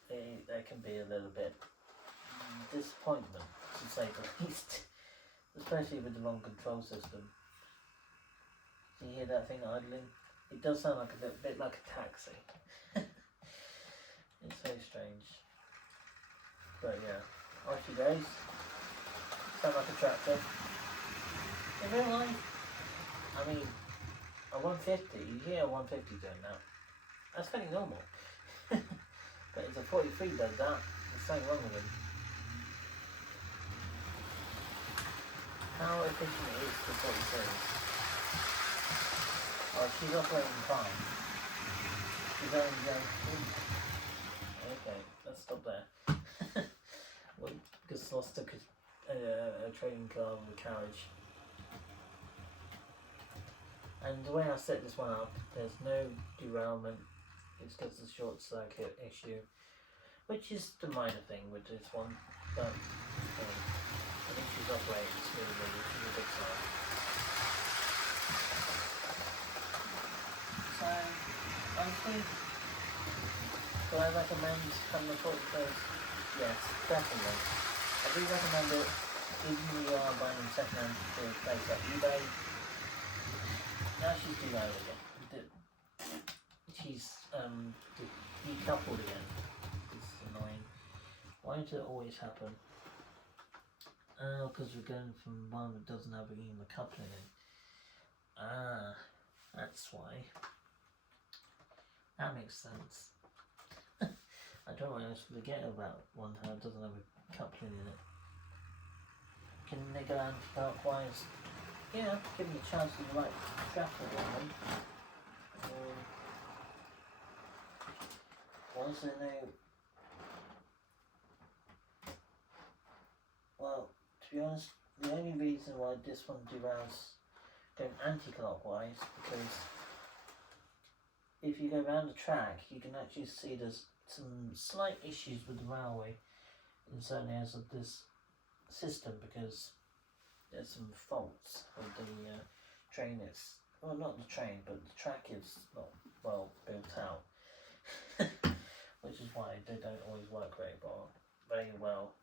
they can be a little bit disappointment, to say the least. Especially with the long control system. Do you hear that thing idling? It does sound like a bit like a taxi. It's so strange. But yeah, off she goes. Sound like a tractor. In real life, I mean, a 150, you hear a 150 doing that. That's fairly normal. But if a 43 does that, there's something wrong with him. How efficient is the 43? Oh, she's operating fine. She's only going. Okay, let's stop there. Well, just lost a trading car with a carriage. And the way I set this one up, there's no derailment. It's just a short circuit issue, which is the minor thing with this one. But I think she's operating smoothly, which is a big sign. So, honestly, do I recommend having the 43s? Yes, definitely. I do recommend it if you are buying them second-hand to a place like eBay. Now she's derailed again. She's decoupled again. It's annoying. Why does it always happen? Because we're going from one that doesn't have even the coupling in. Ah, that's why. That makes sense. I don't want to forget about one that doesn't have a coupling in it. Can they go anti-clockwise? Yeah, give them a chance to like travel around. Was there no... Well, to be honest, the only reason why this one derails going anti-clockwise, because if you go around the track, you can actually see there's some slight issues with the railway in certain areas of this system, because there's some faults with the train. It's, well, not the train, but the track is not well built out, which is why they don't always work very well.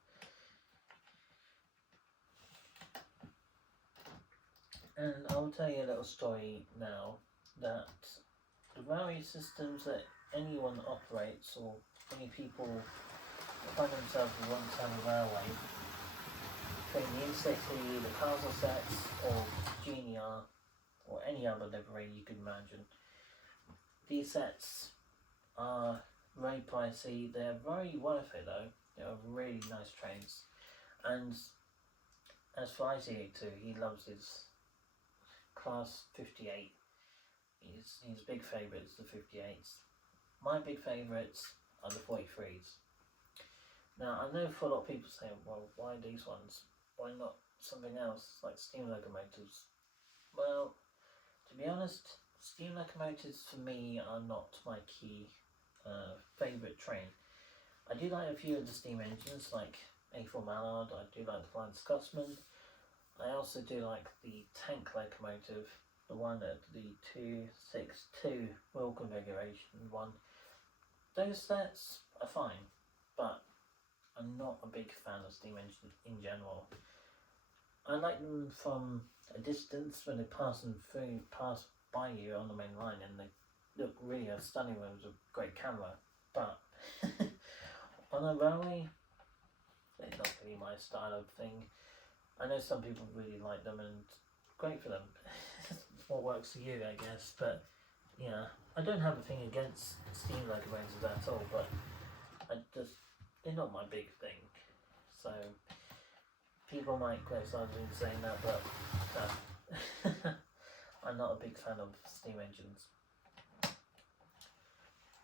And I'll tell you a little story now that the railway systems that anyone operates, or any people find themselves who want to have a railway, between the Intercity, the Castlesets, or Geniar, or any other livery you can imagine, these sets are very pricey. They're very worth it though. They're really nice trains. And as for IC82, he loves his Class 58. His big favourites, the 58s. My big favourites are the 43s. Now, I know for a lot of people saying, well, why these ones? Why not something else, like steam locomotives? Well, to be honest, steam locomotives for me are not my key favourite train. I do like a few of the steam engines, like A4 Mallard. I do like the Flying Scotsman. I also do like the tank locomotive, the one at the 262 wheel configuration one. Those sets are fine, but I'm not a big fan of steam engines in general. I like them from a distance when they pass by you on the main line, and they look really stunning with a great camera. But on a railway, it's not really my style of thing. I know some people really like them, and great for them. It's what works for you, I guess. But yeah, I don't have a thing against steam locomotives at all, but they're not my big thing. So people might criticize me saying that, but I'm not a big fan of steam engines.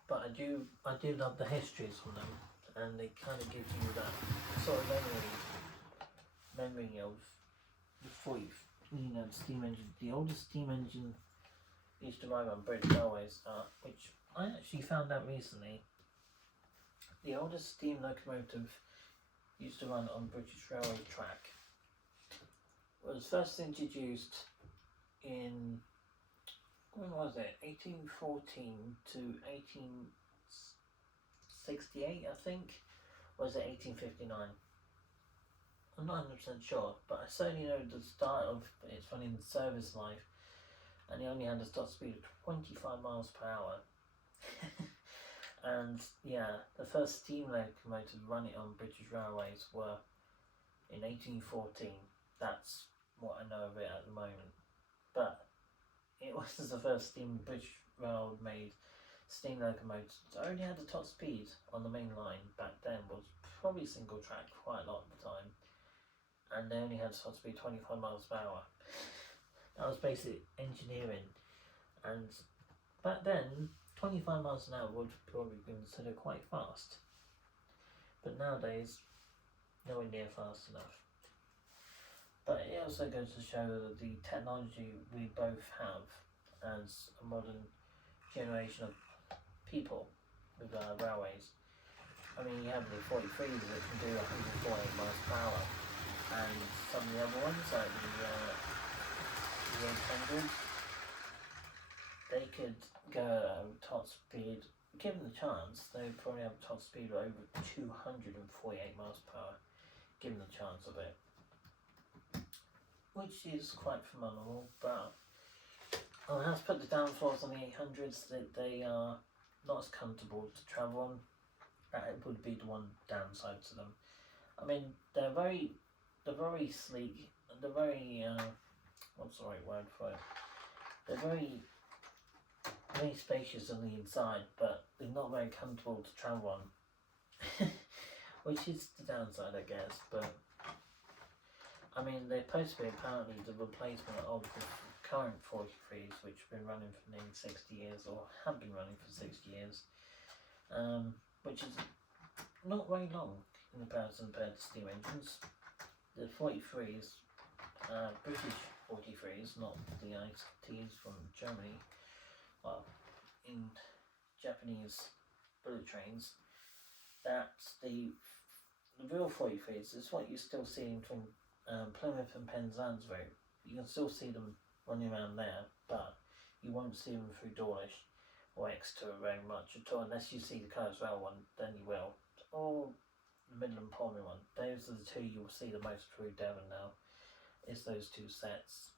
But I do love the histories from them, and they kind of give you that sort of memory of before the steam engine. The oldest steam engine used to ride on British Railways, which I actually found out recently. The oldest steam locomotive used to run on British Railway track was first introduced in, when was it, 1814 to 1868, I think, or was it 1859? I'm not 100% sure, but I certainly know the start of its running service life, and it only had a top speed of 25 miles per hour. And yeah, the first steam locomotives running on British Railways were in 1814. That's what I know of it at the moment. But it was the first British Railway made steam locomotives. I only had the top speed on the main line back then, was probably single track quite a lot of the time. And they only had top speed 25 miles per hour. That was basic engineering. And back then, 25 miles an hour would probably be considered quite fast. But nowadays, nowhere near fast enough. But it also goes to show that the technology we both have as a modern generation of people with railways. I mean, you have the 43s that can do 148 miles per hour, and some of the other ones, like the 800s, they could go at top speed. Given the chance, they would probably have top speed of over 248 miles per hour, given the chance of it. Which is quite phenomenal, but I'll have to put the downfalls on the 800s, that they are not as comfortable to travel on. That would be the one downside to them. I mean, they're very sleek, they're very, what's the right word for it? They're very very spacious on the inside, but they're not very comfortable to travel on. Which is the downside, I guess, but I mean, they're supposed to be apparently the replacement of the current 43s, which have been running for nearly 60 years, or have been running for 60 years, which is not very long in comparison compared to steam engines. The 43s, British 43s, not the ITs from Germany, well, in Japanese bullet trains, that's the real 43s. It's what you're still seeing from Plymouth and Penzance route. You can still see them running around there, but you won't see them through Dawlish or Exeter very much at all, unless you see the Kurzweil one, then you will. Or the Midland Pullman one. Those are the two you'll see the most through Devon now. It's those two sets.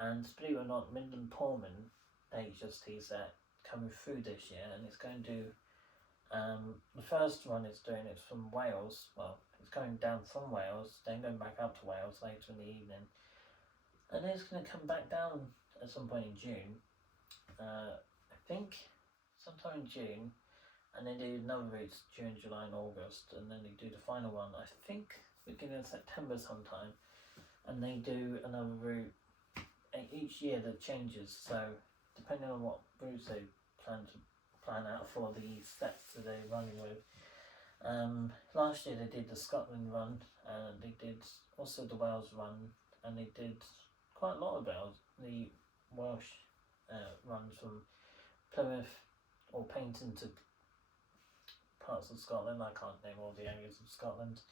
And believe it or not, Midland Pullman HST set coming through this year, and it's going to the first one it's doing it's from Wales. Well, it's going down from Wales, then going back up to Wales later in the evening, and then it's going to come back down at some point in June. I think sometime in June, and then do another route June, July, and August, and then they do the final one. I think beginning of September sometime, and they do another route each year that changes. So depending on what routes they plan out for the sets that they're running with. Last year they did the Scotland run, they did also the Wales run, and they did quite a lot of the Welsh runs from Plymouth or Paignton to parts of Scotland. I can't name all the areas of Scotland.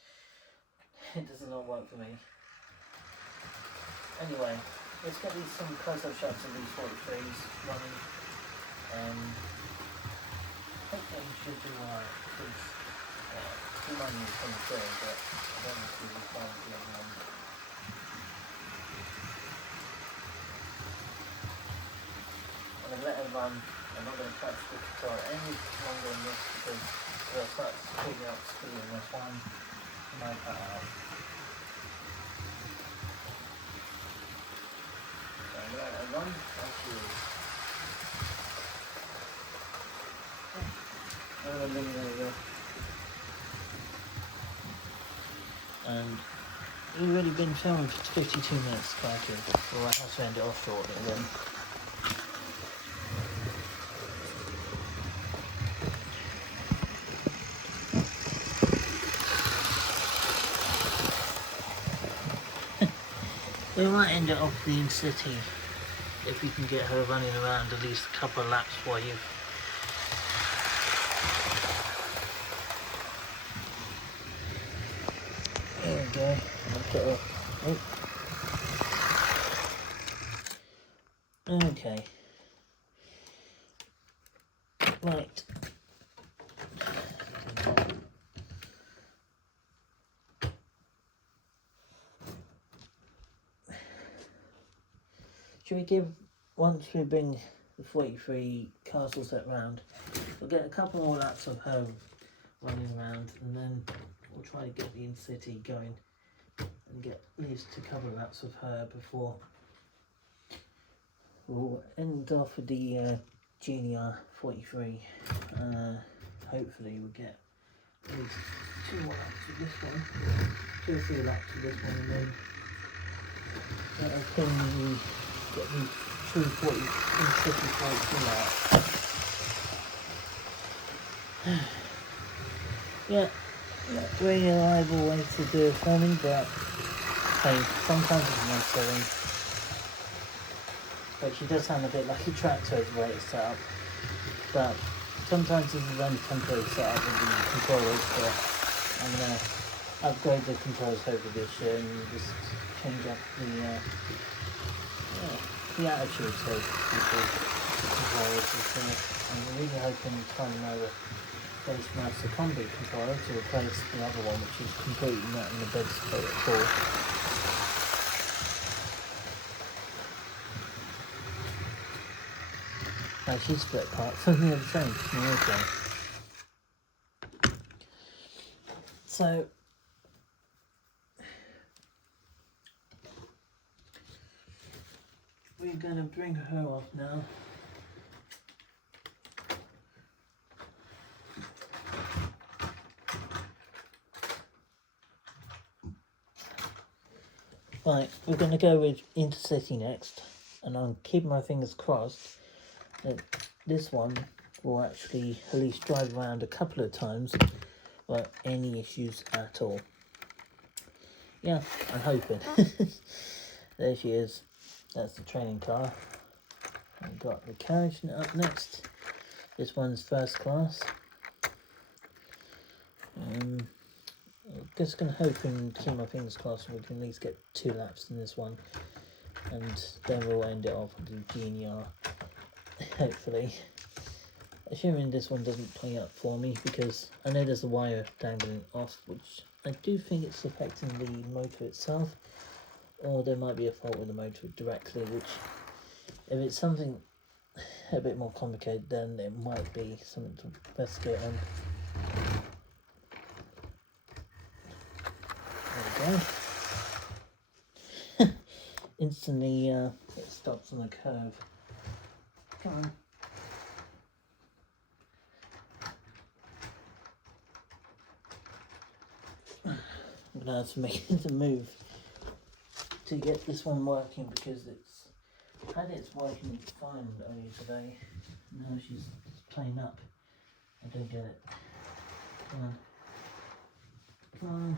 It does not work for me. Anyway, let's get some close-up shots of these 43s running. Hopefully he should do alright, because he might need to come through, but I don't know if he'll be fine with the other one. I'm going to let it run. I'm not going to touch the control any longer than this, because it'll start speeding up speed in this one. I might cut out. So I'm going to let it run as she is. And we've already been filming for 52 minutes, cracking. We'll have to end it off shortly then. We might end it off the city if we can get her running around at least a couple of laps for you. There we go. Okay. Right. Should we give, once we bring the 43 castle set round, we'll get a couple more laps of her running around, and then we'll try to get the in-city going and get at least a couple of laps of her before we'll end off with the GNR 43. Hopefully we'll get at least 2 more laps of this one, 2 or 3 laps of this one, and then that'll probably get the true 40 in-city 42 out. Yeah, not very reliable way to do it for me, but hey, sometimes it's necessary. But she does sound a bit like a tractor as the way it's set up. But sometimes this is only temporary setup with the controllers, but I'm going to upgrade the controls over this year and just change up the attitude to the controllers. I'm really hoping to find another Base Master Combi controller to replace the other one, which is completely not in the bed split at all. She's split parts from the other side. Okay. So we're going to bring her off now. Right, we're going to go with Intercity next, and I'm keeping my fingers crossed that this one will actually at least drive around a couple of times without any issues at all. Yeah, I'm hoping. There she is. That's the training car. We've got the carriage up next. This one's first class. Just going to hope and keep my fingers crossed we can at least get 2 laps in this one. And then we'll end it off with the GNR. Hopefully. Assuming this one doesn't play up for me, because I know there's a wire dangling off, which I do think it's affecting the motor itself, or there might be a fault with the motor directly, which if it's something a bit more complicated, then it might be something to investigate on. There we go. Instantly it stops on the curve. Come on. I'm gonna have to make the move to get this one working, because it's working fine earlier today. Now she's playing up. I don't get it. Come on. Come on.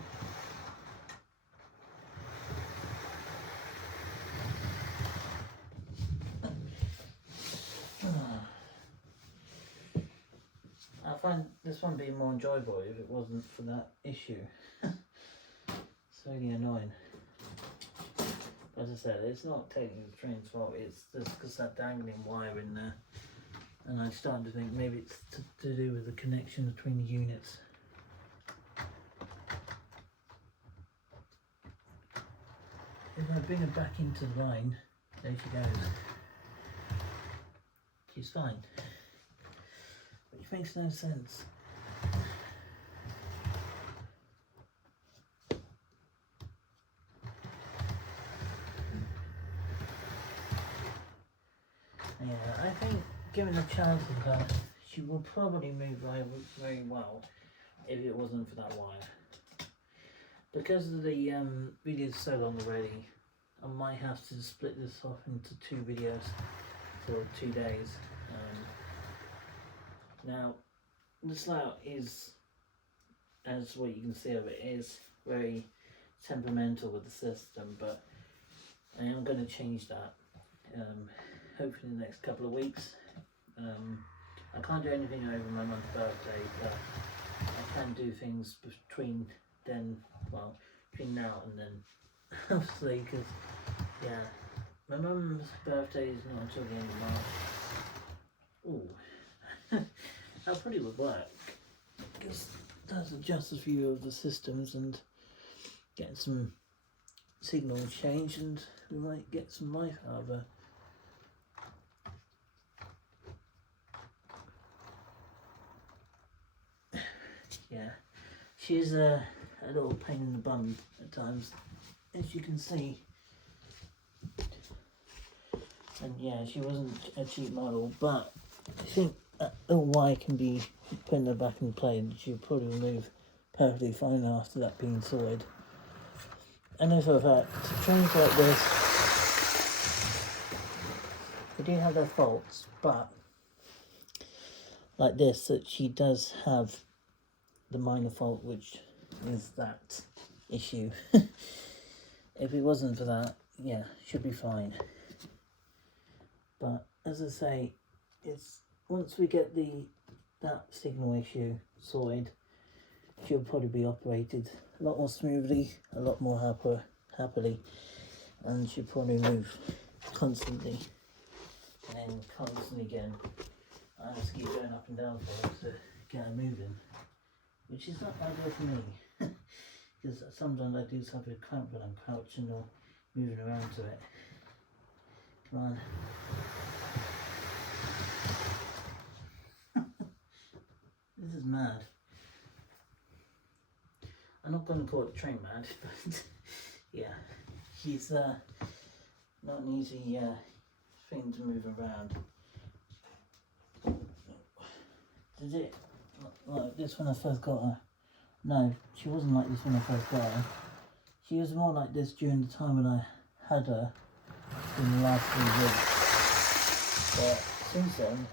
I find this one being more enjoyable if it wasn't for that issue. It's really annoying. As I said, it's not technically the train's fault, it's just because that dangling wire in there. And I'm starting to think maybe it's to do with the connection between the units. If I bring her back into the line, there she goes. She's fine. Which makes no sense. Yeah, I think given the chance of her, she will probably move very well if it wasn't for that wire. Because the video's so long already, I might have to split this off into 2 videos for 2 days. Now, this layout is, as what you can see of it, is very temperamental with the system, but I am going to change that. Hopefully in the next couple of weeks. I can't do anything over my mum's birthday, but I can do things between now and then. Obviously, because, yeah, my mum's birthday is not until the end of March. Ooh, that probably would work, because that's just a few of the systems and getting some signal change, and we might get some life out of her. Yeah, she's a little pain in the bum at times, as you can see. And yeah, she wasn't a cheap model, but I think that little wire can be put in her back in play, and she'll probably move perfectly fine after that being sorted. I know for a fact, trains like this, they do have their faults, but like this, that she does have the minor fault, which is that issue. If it wasn't for that, yeah, should be fine. But as I say, it's once we get that signal issue sorted, she'll probably be operated a lot more smoothly, a lot more happily, and she'll probably move constantly, and constantly again. I just keep going up and down for her to get her moving, which is not ideal for me, because sometimes I do suffer a cramp when I'm crouching or moving around to it. Come on. This is mad. I'm not going to call it train mad, but yeah, she's not an easy thing to move around. Did it like this when I first got her? No, she wasn't like this when I first got her. She was more like this during the time when I had her in the last 3 weeks. But since then,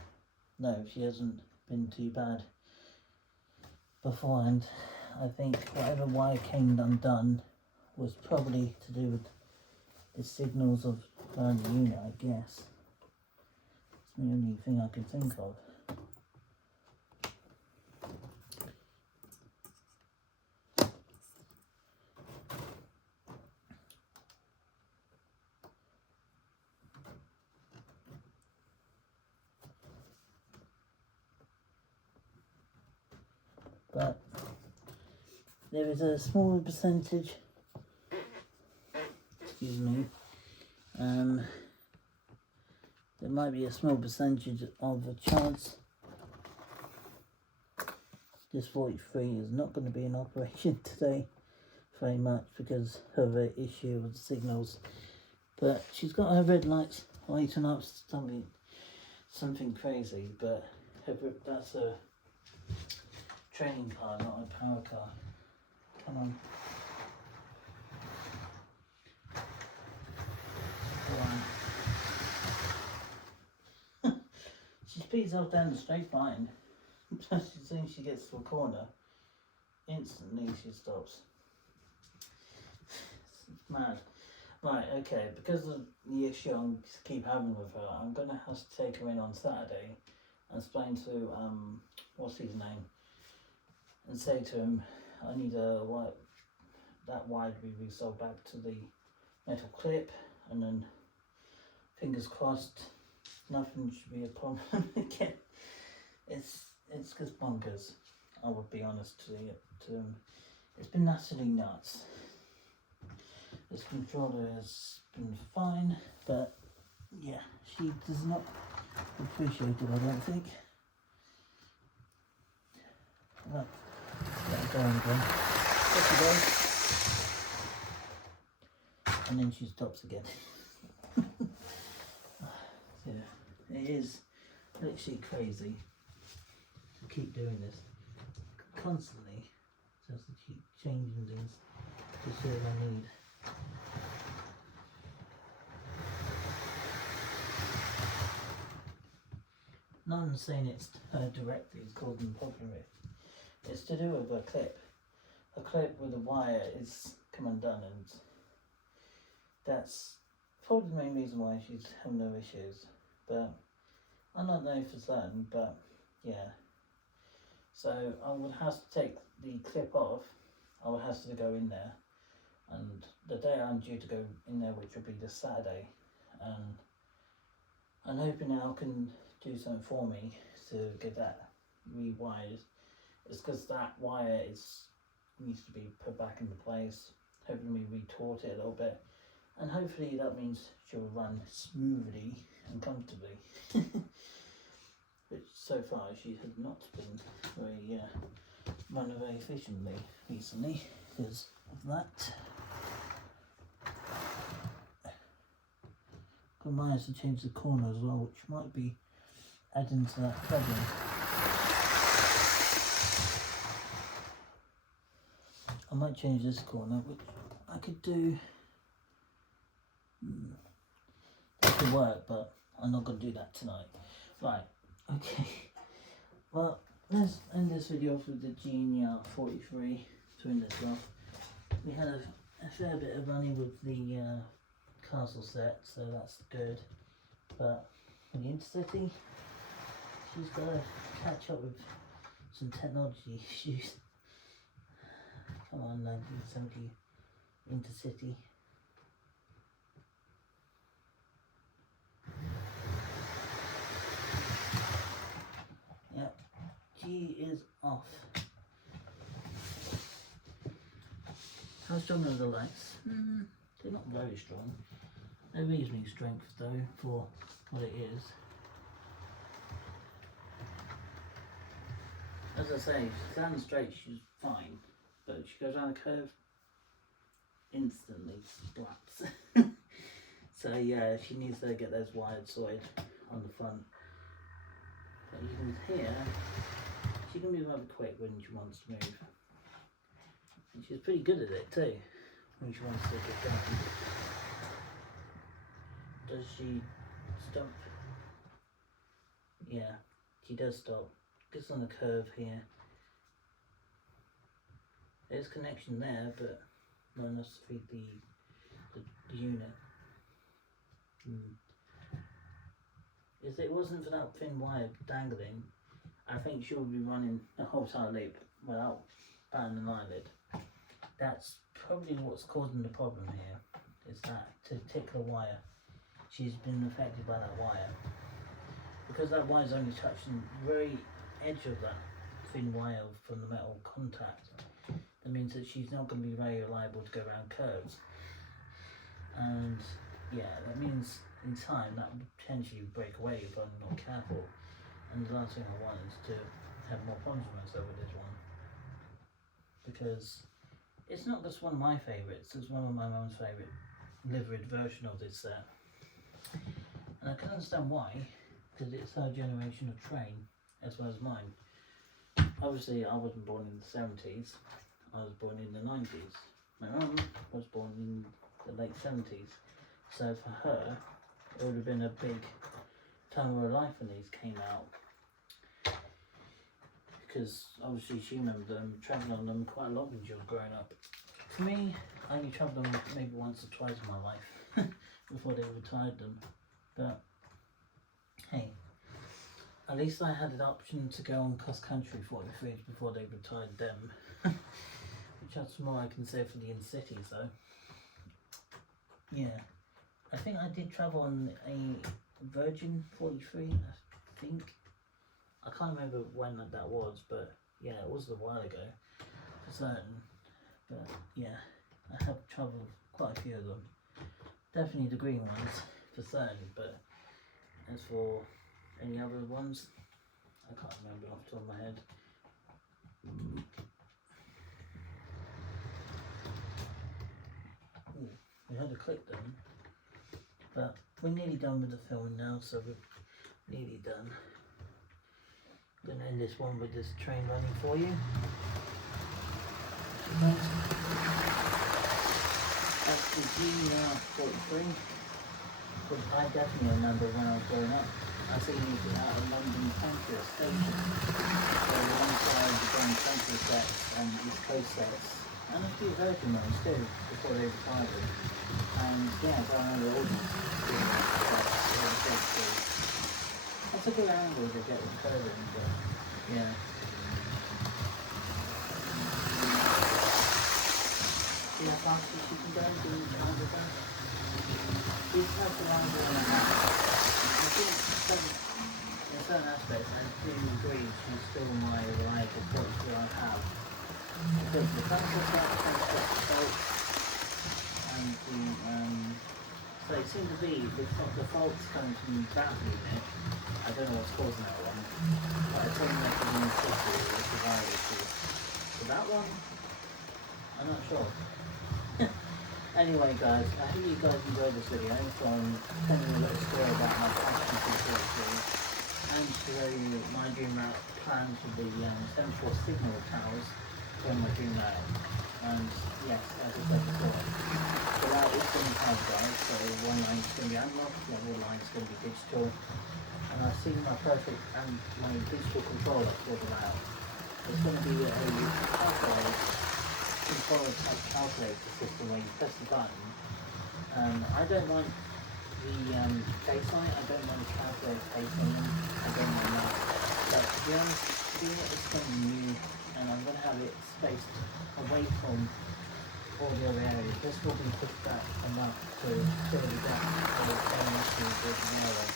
no, she hasn't been too bad beforehand. I think whatever wire came undone was probably to do with the signals of her in the unit, I guess. It's the only thing I can think of. But there is a small percentage, excuse me, there might be a small percentage of a chance this 43 is not going to be in operation today very much because of the issue with the signals. But she's got her red lights lighting up something crazy, but that's a training car, not a power car. Come on. Go on. She speeds off down the straight line. As soon as she gets to a corner, instantly she stops. It's mad. Right, okay, because of the issue I keep having with her, I'm going to have to take her in on Saturday and explain to, what's his name, and say to him, I need that wire to be resolved back to the metal clip, and then fingers crossed nothing should be a problem again. It's just bonkers, I would be honest to him. It's been absolutely nuts. This controller has been fine, but yeah, she does not appreciate it, I don't think. Right, let her go on again. There she goes. And then she stops again. Yeah, it is literally crazy to keep doing this constantly, just to keep changing things to serve my need. No one's saying it's directly it's causing the problem with. It's to do with a clip. A clip with a wire is come undone, and that's probably the main reason why she's having no issues. But I don't know for certain, but yeah. So I would have to take the clip off. I would have to go in there, and the day I'm due to go in there, which will be this Saturday, and I'm hoping now can do something for me to get that rewired. It's because that wire needs to be put back into place. Hoping we retort it a little bit, and hopefully that means she'll run smoothly and comfortably. Which so far she has not been very running very efficiently recently because of that. I managed to change the corner as well, which might be adding to that problem. I might change this corner, which I could do. That could work, but I'm not going to do that tonight. Right, okay. Well, let's end this video off with the GNR 43 twin as well. We had a fair bit of running with the castle set, so that's good. But for the Intercity, she's got to catch up with some technology issues. Come on, 1970 Intercity. Yep, G is off. How strong are the lights? They're not very strong. They're reasonably strength though for what it is. As I say, she's down straight, she's fine, but she goes around a curve, instantly splats. So yeah, she needs to get those wired sorted on the front. But you can hear, she can move rather quick when she wants to move. And she's pretty good at it too. when she wants to get going. Does she stop? Yeah, she does stop. Gets on the curve here. There's connection there, but not enough to feed the unit. If it wasn't for that thin wire dangling, I think she would be running the whole entire loop without batting an eyelid. That's probably what's causing the problem here, is that particular wire. She's been affected by that wire. Because that wire's only touching the very edge of that thin wire from the metal contact, that means that she's not going to be very reliable to go around curves. And yeah, that means in time that would potentially break away if I'm not careful. And the last thing I want is to have more problems with myself with this one. Because it's not just one of my favourites, it's one of my mum's favourite liveried version of this set. And I can understand why, because it's her generation of train as well as mine. Obviously I wasn't born in the 70s, I was born in the 90s. My mum was born in the late 70s, so for her it would have been a big time of her life when these came out, because obviously she remembered them, travelled on them quite a lot when she was growing up. For me, I only travelled on them maybe once or twice in my life before they retired them, but hey, at least I had an option to go on cross country 43s before they retired them. Which that's more I can say for the in-cities though. Yeah, I think I did travel on a Virgin 43, I think. I can't remember when that was, but yeah, it was a while ago for certain. But yeah, I have travelled quite a few of them. Definitely the green ones for certain, but as for any other ones, I can't remember off the top of my head. Ooh, we had a clip then, but we're nearly done with the filming now, so we're nearly done. I'm going to end this one with this train running for you. That's the GR43. But I definitely remember when I was growing up, I seen it out of London Pancras Station. So alongside the Grand Central sets and East Coast sets, and a few Virgin ones too, before they retired them. And yeah, so I remember all these sets. That's a good angle to get them curving, but yeah. See how fast she can go doing the angle there? She's had the angle and a half. I think in certain aspects I do agree she's still my reliable coach that I have. Because the front of that fault and the so it seems to be the fault's coming from that unit. I don't know what's causing that one. But I told them that was in the city or the wire issue. So that one, I'm not sure. Anyway guys, I hope you guys enjoyed this video. So I'm telling you a little story about my passion for the and to show you my dream route plans for the 74 signal towers from my dream route. And yes, as I said before, the route is going to be hybrid, so one line is going to be analog, the other line is going to be digital. And I've seen my perfect and my digital controller for the route. It's going to be a controller type calculator system where you press the button. I don't want the baseline, I don't want to calculate based on them, I don't want that. But to be honest, doing it is something new, and I'm going to have it spaced away from all the other areas. This will be pushed back enough to fill the gap for the same issue with the area.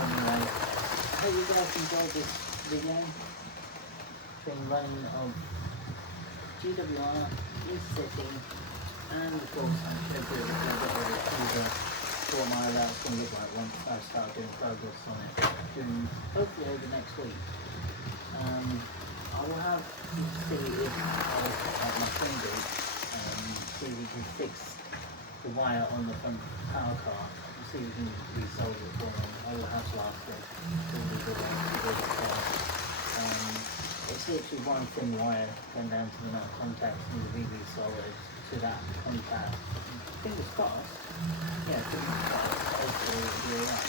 Anyway, I hope you guys enjoyed this video. Train running of GWR, Intercity, and of course I'm going to do a little bit of a teaser for what my route's going to look like once I start doing progress on it, hopefully over next week. I will have to see if I'll at my friend group, see if we can fix the wire on the front power car, see if we can resolve it for them. I will have to ask it. It's literally one thin wire going down to the nut contacts and the VV solid to that contact. Fingers crossed. Yeah, fingers crossed. Hopefully it'll be alright.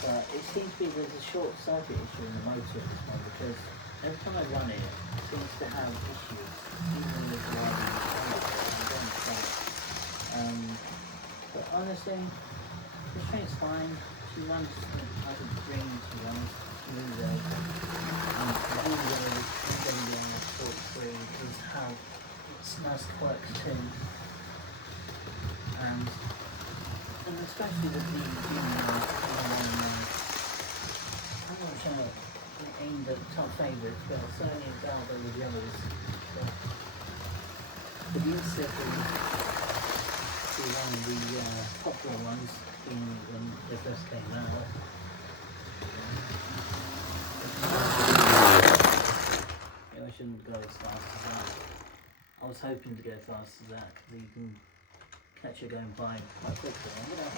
But it seems to be there's a short circuit issue in the motor at this one because every time I run it, it seems to have issues. Even with the way I don't know. But honestly, the train's fine. She runs like a dream. She runs smooth as the video short free is how it's nice quirk too. And especially with the I'm not sure aimed at top favourites, but certainly Galbo with the others. But the Incity, one of the popular ones being when they first came out. Yeah, I shouldn't go as fast as that. I was hoping to go as fast as that because you can catch it going by quite quickly. I'm going to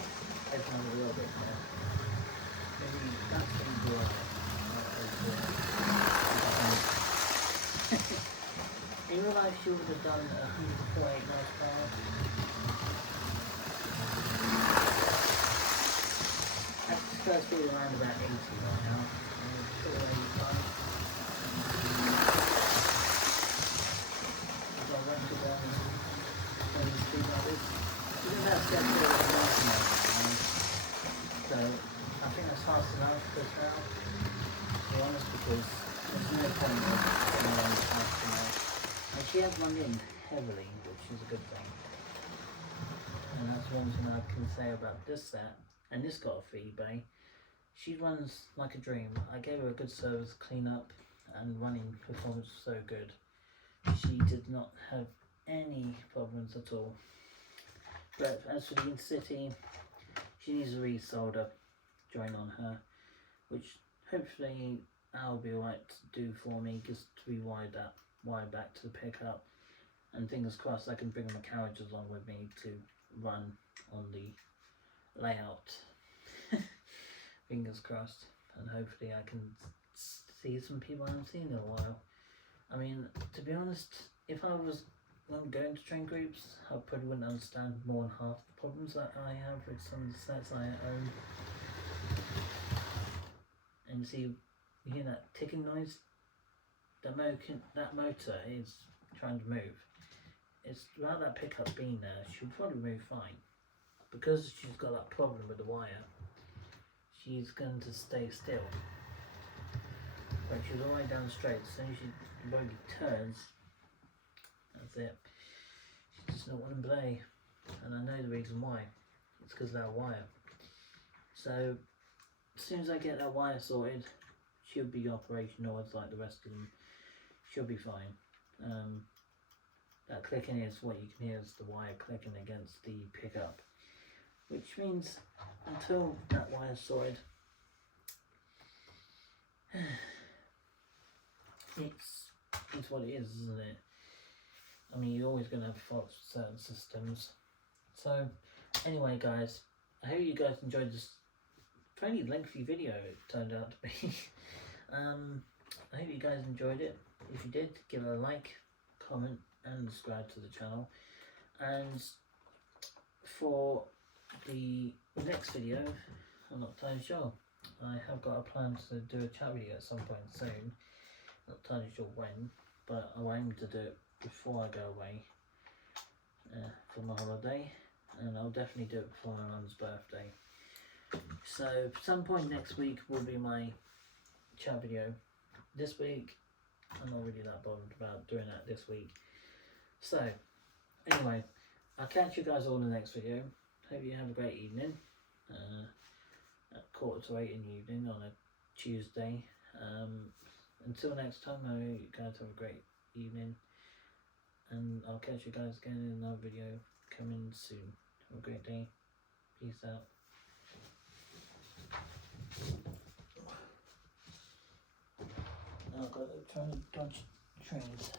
open up a little bit more. Maybe that's going to be alright. In real life, she would have done 148 miles per hour. That's supposed to be around about 80 right now. I'm sure 85. If I went to go and speed like this, even that's going to be a nice amount of time. So I think that's fast enough just now, to be honest, because there's no point of getting around fast enough. And she has run in heavily, which is a good thing. And that's one thing I can say about this set. And this got off eBay. She runs like a dream. I gave her a good service, clean up, and running performance was so good. She did not have any problems at all. But as for the Incity, she needs a resolder joint on her, which hopefully I'll be alright to do for me, just to rewire that wire back to the pickup. And fingers crossed I can bring my carriage along with me to run on the layout. Fingers crossed, and hopefully I can see some people I haven't seen in a while. I mean, to be honest, if I was going to train groups, I probably wouldn't understand more than half the problems that I have with some of the sets I own. And see, you hear that ticking noise? That motor is trying to move. It's without that pickup being there, she'll probably move fine. Because she's got that problem with the wire, she's going to stay still. But she's all the way down straight. As soon as the bogey turns, that's it. She's just not wanting to play. And I know the reason why. It's because of that wire. So as soon as I get that wire sorted, she'll be operational as like the rest of them. She'll be fine. That clicking is what you can hear is the wire clicking against the pickup. Which means until that wire's sorted, it's what it is, isn't it? I mean, you're always going to have faults with certain systems. So, anyway, guys, I hope you guys enjoyed this fairly lengthy video. It turned out to be. I hope you guys enjoyed it. If you did, give it a like, comment, and subscribe to the channel. And for the next video, I'm not entirely sure. I have got a plan to do a chat video at some point soon. Not entirely sure when, but I aim to do it before I go away for my holiday, and I'll definitely do it before my mum's birthday. So some point next week will be my chat video. This week, I'm not really that bothered about doing that this week. So anyway, I'll catch you guys all in the next video. Hope you have a great evening. At 7:45 in the evening on a Tuesday. Until next time, I hope you guys have a great evening, and I'll catch you guys again in another video coming soon. Have a great day. Peace out. Now I've got to try and dodge trains.